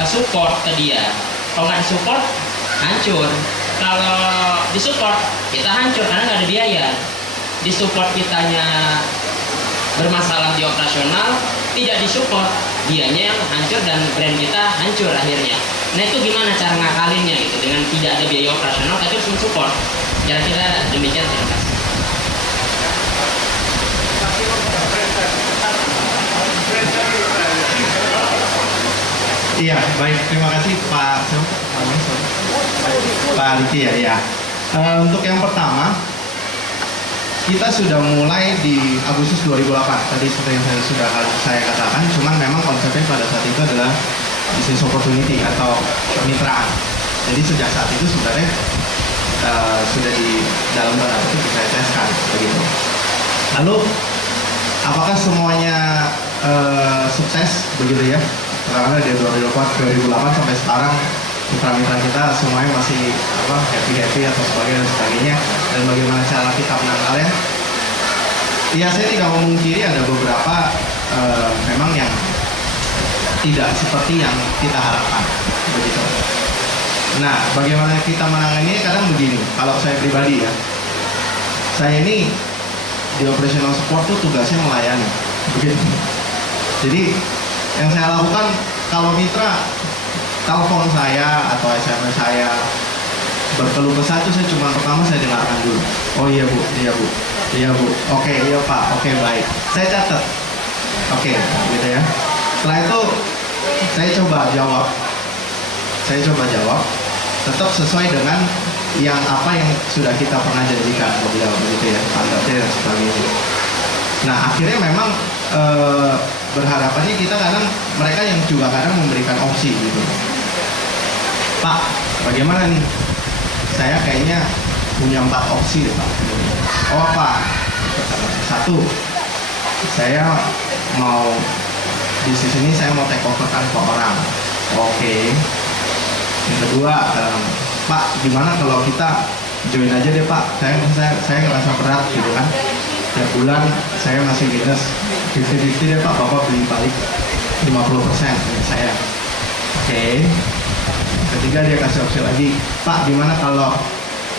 support ke dia. Kalau nggak disupport, hancur. Kalau disupport, kita hancur karena nggak ada biaya. Disupport kitanya bermasalah di operasional, tidak disupport, dianya yang hancur dan brand kita hancur akhirnya. Nah, itu gimana cara ngakalinnya gitu dengan tidak ada biaya operasional tapi harus mensupport. Kira-kira demikian. Terima kasih. Iya, baik, terima kasih Pak Riki ya. Untuk yang pertama, kita sudah mulai di Agustus 2008. Tadi seperti yang saya katakan, cuman memang konsepnya pada saat itu adalah business opportunity atau kemitraan. Jadi sejak saat itu sebenarnya sudah di dalam tanda kutip saya teskan begitu. Lalu apakah semuanya sukses begitu ya. Karena dari 2008 sampai sekarang mitra-mitra kita semuanya masih happy atau sebagainya. Dan bagaimana cara kita menangkalnya? Ya saya tidak memungkiri ada beberapa memang yang tidak seperti yang kita harapkan begitu. Nah, bagaimana kita menanganinya kadang begini. Kalau saya pribadi ya, saya ini di operational support tuh tugasnya melayani begitu. Jadi yang saya lakukan kalau mitra telepon saya atau SMS saya berkeluh kesah itu saya cuma pertama saya dengarkan dulu. Oh iya bu, iya bu, iya bu, oke iya pak, oke baik. Saya catat, oke gitu ya. Setelah itu saya coba jawab, tetap sesuai dengan yang apa yang sudah kita pernah janjikan begitu ya, standarnya dan sebagainya. Nah akhirnya memang berharapannya kita kadang mereka yang juga kadang memberikan opsi gitu. Pak, bagaimana nih? Saya kayaknya punya 4 opsi deh Pak. Oh apa? Satu, saya mau bisnis ini saya mau take over kantor orang. Oke. Yang kedua, Pak, gimana kalau kita join aja deh Pak? Saya ngerasa berat gitu kan. Tiap bulan saya masih minus 50-50 deh Pak. Bapak beli balik 50% saya. Oke. Ketiga dia kasih opsi lagi, Pak gimana kalau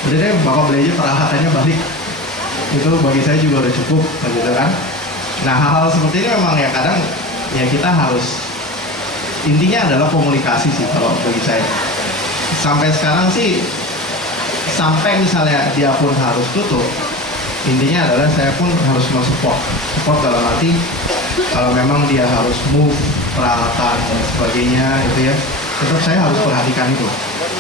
udah deh Bapak beli aja peralatannya balik. Itu bagi saya juga udah cukup gitu kan. Nah hal-hal seperti ini memang ya kadang ya kita harus, intinya adalah komunikasi sih kalau bagi saya. Sampai sekarang sih, sampai misalnya dia pun harus tutup, intinya adalah saya pun harus support dalam arti kalau memang dia harus move peralatan dan sebagainya gitu ya, tetap saya harus perhatikan itu.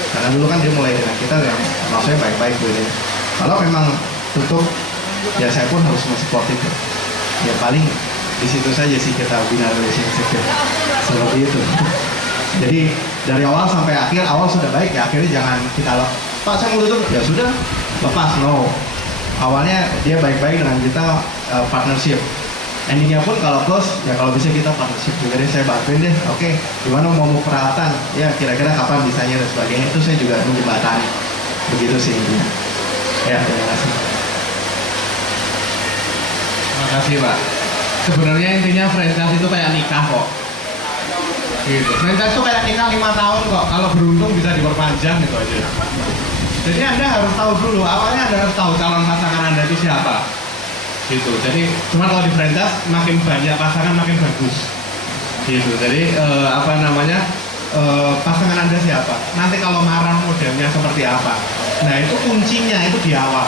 Karena dulu kan dia mulai dengan kita yang maksudnya baik-baik gitu ya. Kalau memang tutup, ya saya pun harus support itu. Ya paling di situ saja sih kita bina relationship ya. Seperti itu. Jadi dari awal sampai akhir, awal sudah baik ya, akhirnya jangan kita Pak saya mau tutup, ya sudah lepas, no. Awalnya dia baik-baik dengan kita partnership. Endingnya pun kalau close, ya kalau bisa kita partnership juga deh, saya bantuin deh. Oke, gimana mau peralatan? Ya kira-kira kapan bisanya dan sebagainya, itu saya juga menjembatani. Begitu sih intinya. Ya, terima kasih. Terima kasih Pak. Sebenarnya intinya franchise itu kayak nikah kok. Gitu. Franchise itu kayak nikah 5 tahun kok. Kalau beruntung bisa diperpanjang gitu aja. Jadi Anda harus tahu dulu, awalnya Anda harus tahu calon pasangan Anda itu siapa. Gitu. Jadi cuma kalau di franchise makin banyak pasangan makin bagus. Gitu. Jadi pasangan Anda siapa? Nanti kalau marah modelnya seperti apa? Nah itu kuncinya itu di awal.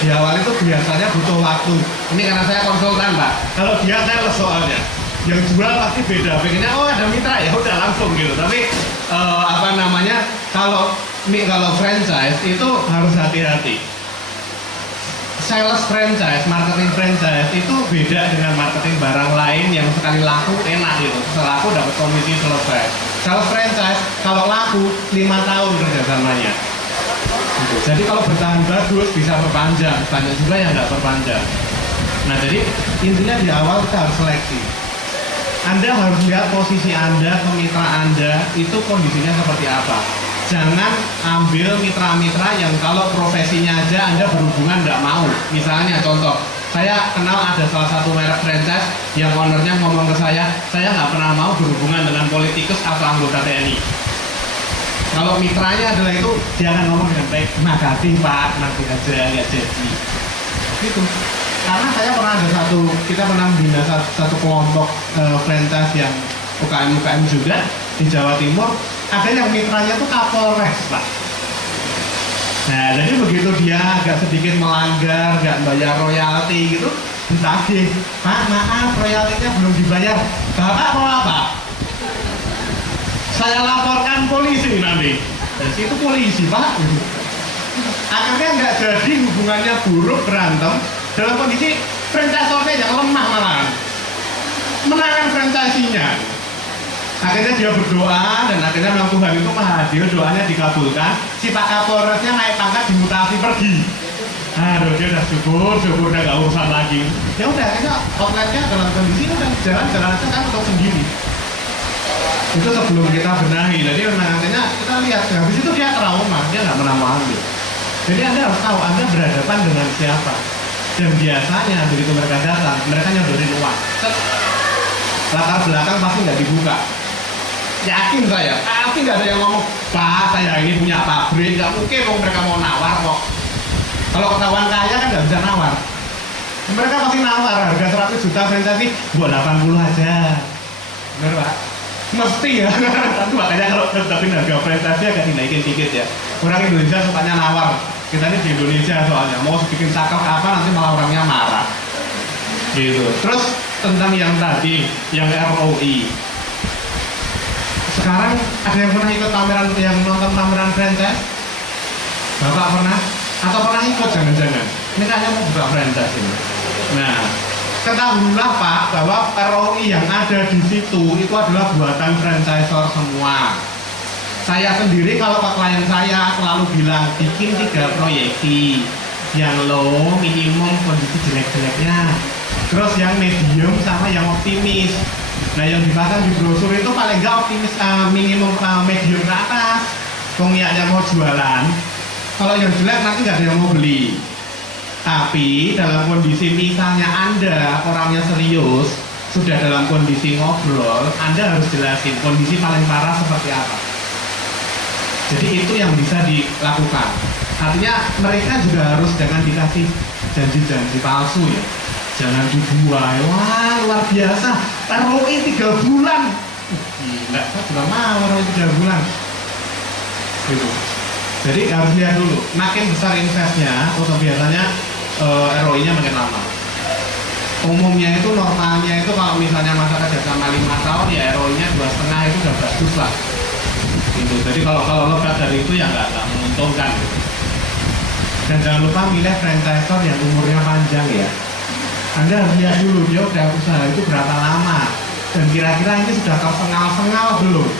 Di awal itu biasanya butuh waktu. Ini karena saya konsultan Pak. Kalau dia sales soalnya, yang jual pasti beda. Pengennya oh ada mitra ya udah langsung gitu. Tapi kalau franchise itu harus hati-hati. Sales franchise, marketing franchise itu beda dengan marketing barang lain yang sekali laku enak gitu. Setelah laku dapat komisi selesai. Sales franchise kalau laku 5 tahun kerjasamanya. Gitu. Jadi kalau bertahan bagus bisa perpanjang, banyak juga yang nggak perpanjang. Nah jadi intinya di awal kita harus seleksi. Anda harus lihat posisi Anda ke mitra Anda itu kondisinya seperti apa. Jangan ambil mitra-mitra yang kalau profesinya aja Anda berhubungan nggak mau. Misalnya contoh, saya kenal ada salah satu merek franchise yang ownernya ngomong ke saya nggak pernah mau berhubungan dengan politikus atau anggota TNI. Kalau mitranya adalah itu, jangan ngomong dengan baik, makasih Pak, nanti aja nggak jadi. Gitu. Karena saya pernah kita pernah membina satu kelompok franchise yang UKM juga di Jawa Timur. Ada yang mitranya tuh Kapolres Pak. Nah jadi begitu dia agak sedikit melanggar, nggak bayar royalti gitu, ditagih, Pak maaf royaltinya belum dibayar. Bapak mau apa? Saya laporkan polisi nanti. Dan itu polisi Pak. Akhirnya nggak jadi, hubungannya buruk, berantem dalam kondisi franchise-nya yang lemah malah. Menangkan franchise-nya. Akhirnya dia berdoa dan akhirnya memang Tuhan itu maha adil, doanya dikabulkan. Si Pak Kapolresnya naik pangkat dimutasi pergi. Aduh, dia udah syukur udah gak urusan lagi. Ya udah, akhirnya outletnya dalam kondisi udah jalan-jalan aja kan untuk sendiri. Itu sebelum kita benahi. Jadi akhirnya kita lihat, habis itu dia trauma, dia nggak pernah mau ambil. Jadi Anda harus tahu Anda berhadapan dengan siapa. Dan biasanya begitu mereka datang, mereka nyodorin uang. Set. Latar belakang pasti nggak dibuka. Yakin saya, pasti nggak ada yang ngomong, Pak, saya ini punya pabrik, nggak mungkin dong mereka mau nawar kok. Kalau ketahuan kaya kan nggak bisa nawar. Mereka pasti nawar, harga 100 juta franchise, buat 80 aja. Bener Pak? Mesti ya. Tapi makanya kalau tetapin harga franchise agak dinaikin dikit ya. Orang Indonesia sukanya nawar. Kita ini di Indonesia soalnya, mau bikin cakep apa nanti malah orangnya marah. Gitu. Terus tentang yang tadi, yang ROI. Sekarang ada yang pernah ikut pameran, yang nonton pameran franchise? Bapak pernah? Atau pernah ikut jangan-jangan? Ini kayaknya mau buka franchise ini. Nah, ketahuilah Pak bahwa ROI yang ada di situ itu adalah buatan franchisor semua. Saya sendiri kalau ke klien saya selalu bilang bikin 3 proyeksi, yang low minimum kondisi jelek-jeleknya, terus yang medium sama yang optimis. Nah yang dipasang di brosur itu paling nggak optimis, minimum medium ke atas. Niatnya mau jualan, kalau yang jelek nanti nggak ada yang mau beli. Tapi dalam kondisi misalnya Anda orangnya serius, sudah dalam kondisi ngobrol, Anda harus jelasin kondisi paling parah seperti apa. Jadi itu yang bisa dilakukan. Artinya mereka juga harus jangan dikasih janji-janji palsu ya. Jangan dibuai, wah luar biasa, ROI 3 bulan. Gila, saya juga mau ROI 3 bulan. Gitu. Jadi harus lihat dulu, makin besar investnya, atau biasanya ROI-nya makin lama. Umumnya itu normalnya itu kalau misalnya masa kerjasama 5 tahun ya ROI-nya 2,5 itu udah bagus lah. Gitu. Jadi kalau lebih dari itu ya nggak menguntungkan. Dan jangan lupa milih franchisor yang umurnya panjang ya. Anda harus lihat dulu dia udah usaha itu berapa lama dan kira-kira ini sudah tersengal-sengal belum.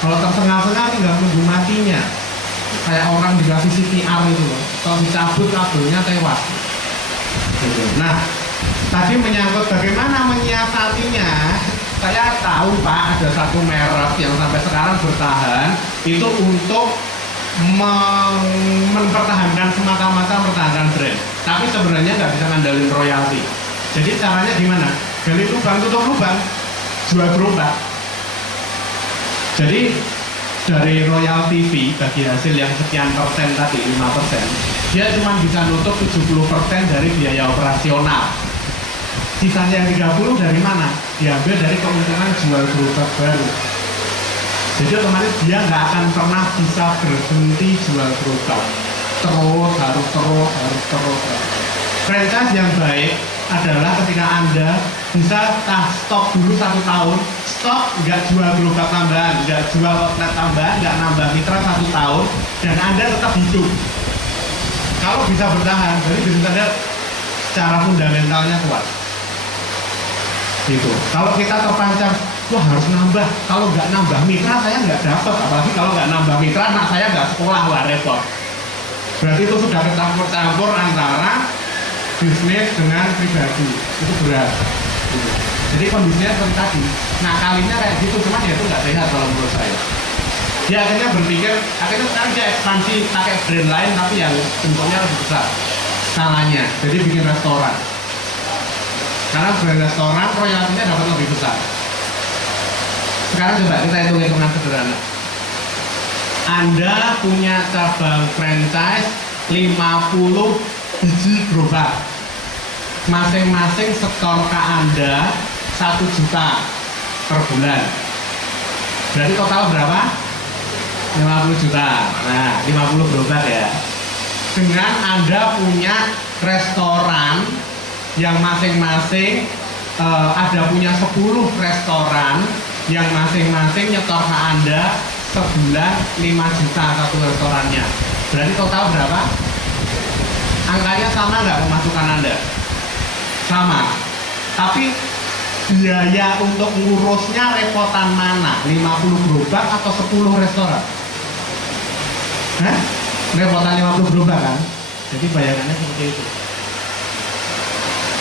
Kalau tersengal-sengal tinggal nunggu matinya. Kayak orang dikasih CPR itu loh. Kalau dicabut kabelnya tewas. Gitu. Nah, tadi menyangkut bagaimana menyiasatinya. Saya tahu Pak ada satu merek yang sampai sekarang bertahan itu untuk mempertahankan semata-mata mempertahankan brand. Tapi sebenarnya nggak bisa ngandalin royalti. Jadi caranya gimana? Gali lubang, tutup lubang, jual gerobak. Jadi dari royalti fee bagi hasil yang sekian persen tadi 5%, dia cuma bisa nutup 70% dari biaya operasional. Sisanya yang 30 dari mana? Diambil dari keuntungan jual gerobak baru. Jadi otomatis dia nggak akan pernah bisa berhenti jual gerobak. Terus. Franchise yang baik adalah ketika Anda bisa stop dulu 1 tahun, stop nggak jual gerobak tambahan, nggak jual outlet tambahan, nggak nambah mitra 1 tahun, dan Anda tetap hidup. Kalau bisa bertahan, jadi bisnis Anda secara fundamentalnya kuat. Gitu. Kalau kita terpancang, wah harus nambah. Kalau nggak nambah mitra saya nggak dapat, apalagi kalau nggak nambah mitra anak saya nggak sekolah, wah repot. Berarti itu sudah kecampur-campur antara bisnis dengan pribadi, itu berat. Gitu. Jadi kondisinya seperti tadi. Nah kalinya kayak gitu, cuman ya itu nggak sehat kalau menurut saya. Dia akhirnya berpikir, akhirnya sekarang dia ekspansi pakai brand lain tapi yang bentuknya lebih besar skalanya. Jadi bikin restoran. Karena brand restoran royaltinya dapat lebih besar. Sekarang coba kita hitung-hitungan sederhana. Anda punya cabang franchise 50 biji gerobak. Masing-masing setor ke Anda 1 juta per bulan. Berarti total berapa? 50 juta. Nah, 50 gerobak ya. Dengan Anda punya restoran yang masing-masing ada punya 10 restoran yang masing-masing nyetor ke Anda sebulan 5 juta satu restorannya. Berarti total berapa? Angkanya sama nggak pemasukan Anda? Sama. Tapi biaya untuk ngurusnya repotan mana? 50 gerobak atau 10 restoran? Hah? Repotan 50 gerobak kan? Jadi bayangannya seperti itu.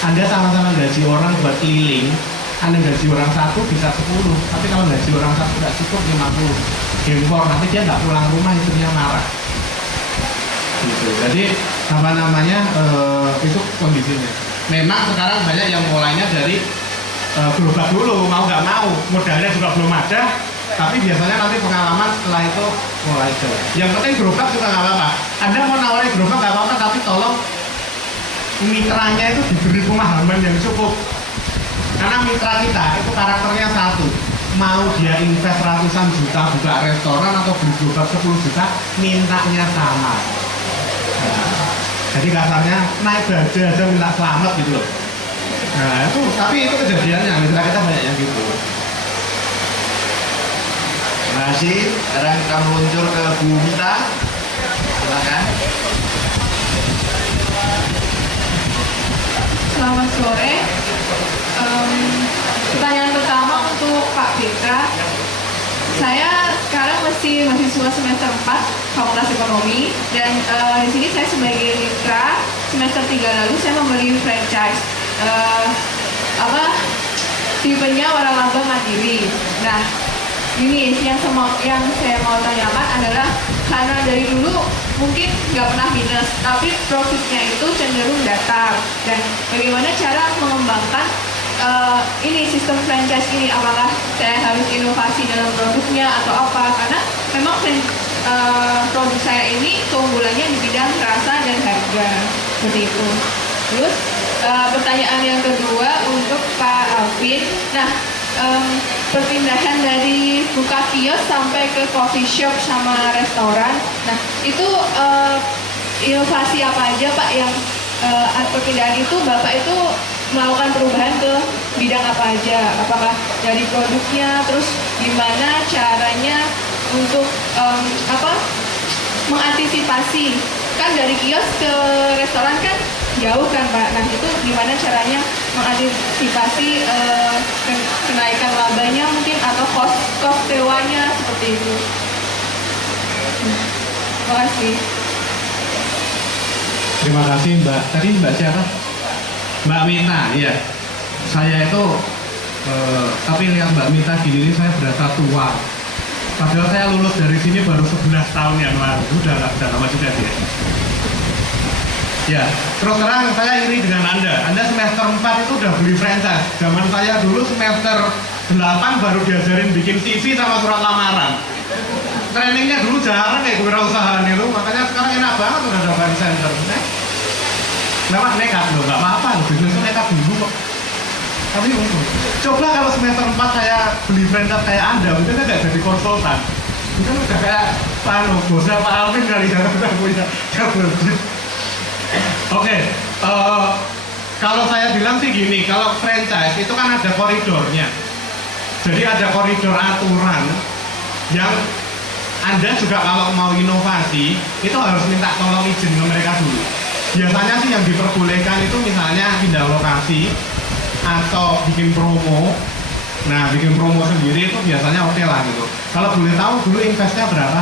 Anda sama-sama gaji orang buat keliling, Anda gaji orang satu bisa 10, tapi kalau gaji orang satu nggak cukup 50. Gempor, nanti dia nggak pulang rumah, istrinya marah. Gitu. Jadi apa namanya itu kondisinya. Memang sekarang banyak yang mulainya dari gerobak dulu, mau nggak mau, modalnya juga belum ada, tapi biasanya nanti pengalaman setelah itu mulai jalan. Yang penting gerobak juga nggak apa-apa. Anda mau nawarin gerobak nggak apa-apa, tapi tolong mitranya itu diberi pemahaman yang cukup. Karena mitra kita itu karakternya satu, mau dia invest ratusan juta buka restoran atau beli gerobak 10 juta, mintanya sama. Nah, jadi kasarnya naik baja aja minta selamat gitu loh. Nah itu, tapi itu kejadiannya, mitra kita banyak yang gitu. Terima kasih. Sekarang kita meluncur ke Bu Mita. Silakan. Selamat sore. Pertanyaan pertama untuk Pak Fitra. Saya sekarang masih mahasiswa semester 4 Fakultas Ekonomi, dan di sini saya sebagai mitra semester 3 lalu saya membeli franchise tipenya waralaba mandiri. Nah, ini yang saya mau tanyakan adalah karena dari dulu mungkin nggak pernah minus, tapi profitnya itu cenderung datar. Dan bagaimana cara mengembangkan ini sistem franchise ini? Apakah saya harus inovasi dalam produknya atau apa? Karena memang produk saya ini keunggulannya di bidang rasa dan harga, seperti itu. Terus pertanyaan yang kedua untuk Pak Alvin. Nah, perpindahan dari buka kios sampai ke coffee shop sama restoran. Nah, itu inovasi apa aja Pak yang perpindahan itu Bapak itu melakukan perubahan ke bidang apa aja? Apakah dari produknya, terus gimana caranya untuk mengantisipasi? Kan dari kios ke restoran kan jauh kan Pak. Nah itu gimana caranya mengantisipasi kenaikan labanya mungkin atau cost sewanya seperti itu? Terima kasih. Terima kasih Mbak. Tadi Mbak siapa? Mbak Mita, iya. Saya itu, tapi lihat Mbak Mita gini saya berasa tua. Padahal saya lulus dari sini baru 11 tahun yang lalu. Udah lama juga sih. Ya, terus terang saya iri dengan Anda. Anda semester 4 itu udah beli franchise. Zaman saya dulu semester 8 baru diajarin bikin CV sama surat lamaran. Trainingnya dulu jarang kayak kewirausahaan itu, makanya sekarang enak banget udah ada buying center. Memang nekat loh, nggak apa-apa loh, bisnis itu nekat dulu kok. Tapi untung. Coba kalau semester 4 saya beli franchise kayak Anda, mungkin saya nggak jadi konsultan. Mungkin udah kayak bosnya Pak Alvin kali ya, udah punya double job. Oke, kalau saya bilang sih gini, kalau franchise itu kan ada koridornya. Jadi ada koridor aturan yang Anda juga kalau mau inovasi itu harus minta tolong izin ke mereka dulu. Biasanya sih yang diperbolehkan itu misalnya pindah lokasi atau bikin promo. Nah, bikin promo sendiri itu biasanya oke lah gitu. Kalau boleh tahu dulu investnya berapa?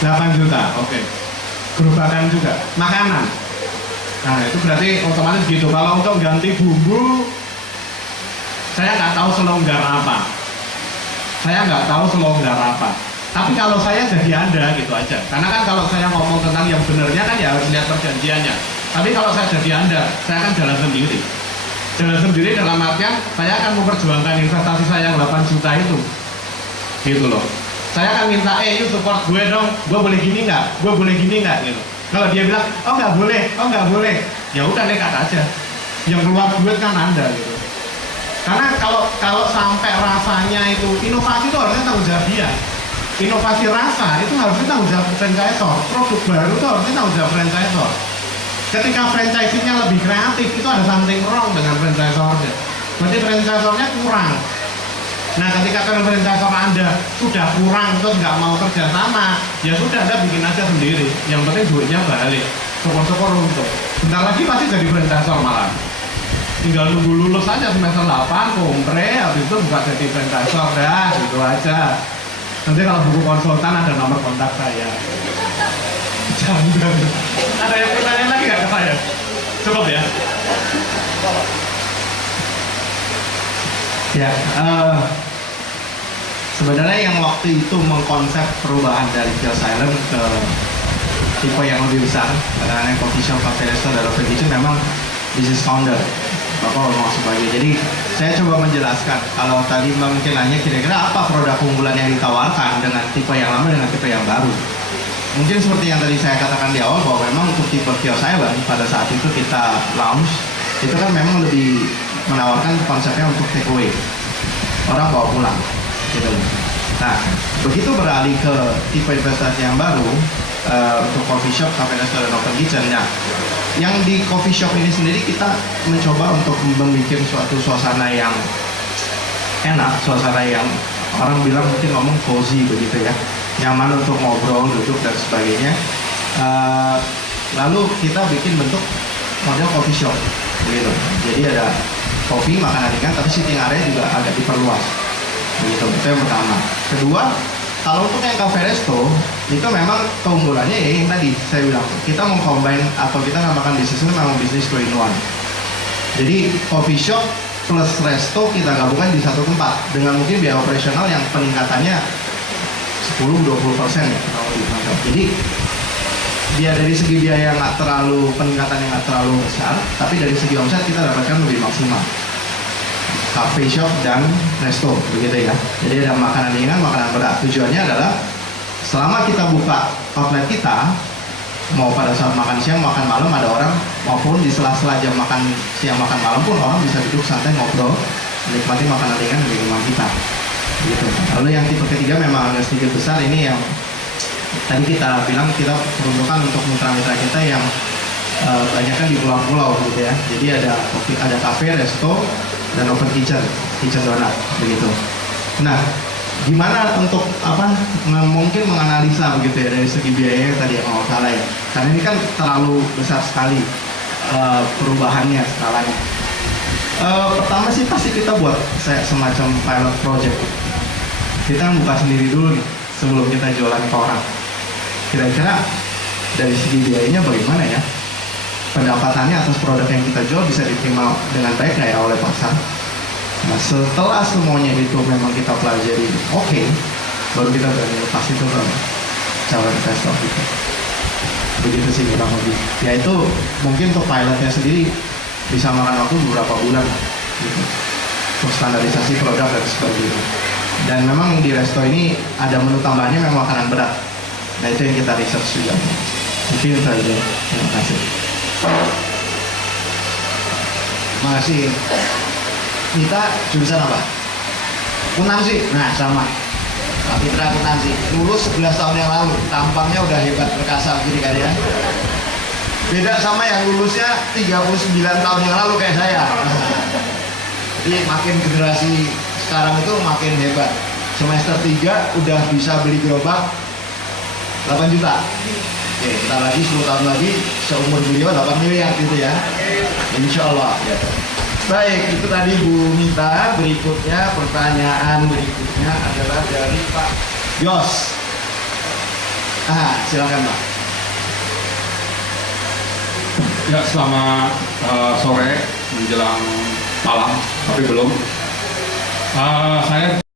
8 juta, oke. Gerobakan juga, makanan. Nah, itu berarti otomatis gitu. Kalau untuk ganti bumbu, saya nggak tahu selonggar apa. Tapi kalau saya jadi Anda gitu aja. Karena kan kalau saya ngomong tentang yang benernya kan ya harus lihat perjanjiannya. Tapi kalau saya jadi Anda, saya akan jalan sendiri. Jalan sendiri dalam artian saya akan memperjuangkan investasi saya yang 8 juta itu. Gitu loh. Saya akan minta, yuk support gue dong, gue boleh gini nggak? Gue boleh gini nggak? Gitu. Kalau dia bilang, oh nggak boleh, ya udah nekat aja. Yang keluar duit kan Anda gitu. Karena kalau sampai rasanya itu, inovasi itu harusnya tanggung jawab dia. Inovasi rasa itu harusnya tanggung jawab franchisor. Produk baru itu harusnya tanggung jawab franchisor. Ketika franchising-nya lebih kreatif, itu ada something wrong dengan franchisornya. Berarti franchisornya kurang. Nah, ketika franchisor Anda sudah kurang terus nggak mau kerja sama, ya sudah Anda bikin aja sendiri. Yang penting duitnya balik. Syukur-syukur untung. Bentar lagi pasti jadi franchisor malah. Tinggal nunggu lulus aja semester 8, kompre, habis itu buka jadi franchisor dah, gitu aja. Nanti kalau buku konsultan ada nomor kontak saya. Jangan. Ada yang pertanyaan lagi nggak ke saya? Cukup ya? Ya, sebenarnya yang waktu itu mengkonsep perubahan dari Feel Silent ke tipe yang lebih besar, karena coffee shop, cafe, resto, dan open kitchen memang business founder, Bapak ngomong sebagai. Jadi saya coba menjelaskan, kalau tadi mungkin nanya kira-kira apa produk unggulan yang ditawarkan dengan tipe yang lama dengan tipe yang baru. Mungkin seperti yang tadi saya katakan di awal bahwa memang untuk tipe Feel Silent pada saat itu kita launch, itu kan memang lebih menawarkan konsepnya untuk take away, orang bawa pulang gitu. Nah, begitu beralih ke tipe investasi yang baru untuk coffee shop, cafe, resto, dan open kitchen. Nah, yang di coffee shop ini sendiri kita mencoba untuk membuat suatu suasana yang enak, suasana yang orang bilang mungkin ngomong cozy begitu ya, nyaman untuk ngobrol, duduk dan sebagainya. Lalu kita bikin bentuk model coffee shop begitu. Jadi ada kopi, makanan ringan, tapi sitting area juga agak diperluas begitu. Itu yang pertama. Kedua, kalau untuk yang cafe resto itu memang keunggulannya ya yang tadi saya bilang, kita mengcombine atau kita namakan bisnisnya memang bisnis 2-in-1. Jadi coffee shop plus resto kita gabungkan di satu tempat dengan mungkin biaya operasional yang peningkatannya 10-20% ya. Jadi biar dari segi biaya nggak terlalu, peningkatan yang nggak terlalu besar, tapi dari segi omset kita dapatkan lebih maksimal. Cafe shop dan resto begitu ya. Jadi ada makanan ringan, makanan berat. Tujuannya adalah selama kita buka outlet kita, mau pada saat makan siang, makan malam ada orang, maupun di sela-sela jam makan siang, makan malam pun orang bisa duduk santai ngobrol, menikmati makanan ringan di rumah kita. Gitu. Lalu yang tipe ketiga memang agak sedikit besar, ini yang tadi kita bilang kita peruntukan untuk mitra-mitra kita yang banyak kan di pulau-pulau gitu ya. Jadi ada cafe, resto, dan open kitchen donat begitu. Nah, gimana untuk mungkin menganalisa begitu ya dari segi biaya tadi yang mau salah ya. Karena ini kan terlalu besar sekali perubahannya skalanya. Pertama sih pasti kita buat semacam pilot project. Kita buka sendiri dulu nih sebelum kita jualan ke orang. Kira-kira dari segi biayanya bagaimana ya? Pendapatannya atas produk yang kita jual bisa diterima dengan baik nggak ya oleh pasar? Nah, setelah semuanya itu memang kita pelajari, oke, baru kita berani lepas itu ke calon investor kita. Begitu sih kurang lebih. Ya itu mungkin untuk pilotnya sendiri bisa makan waktu beberapa bulan gitu, untuk standarisasi produk dan sebagainya. Dan memang di resto ini ada menu tambahannya memang makanan berat. Nah itu yang kita research juga. Mungkin itu aja. Terima kasih. Makasih. Kita jurusan apa? Akuntansi. Nah sama. Kapitra akuntansi. Lulus 11 tahun yang lalu. Tampangnya udah hebat perkasa begini kan ya. Beda sama yang lulusnya 39 tahun yang lalu kayak saya. Jadi makin generasi sekarang itu makin hebat. Semester 3 udah bisa beli gerobak 8 juta. Oke, kita lagi 10 tahun lagi seumur beliau 8 miliar gitu ya. Insya Allah. Ya. Baik, itu tadi Bu Mita. Berikutnya pertanyaan berikutnya adalah dari Pak Yos. Silakan Pak. Ya, selamat sore menjelang malam, tapi belum. Saya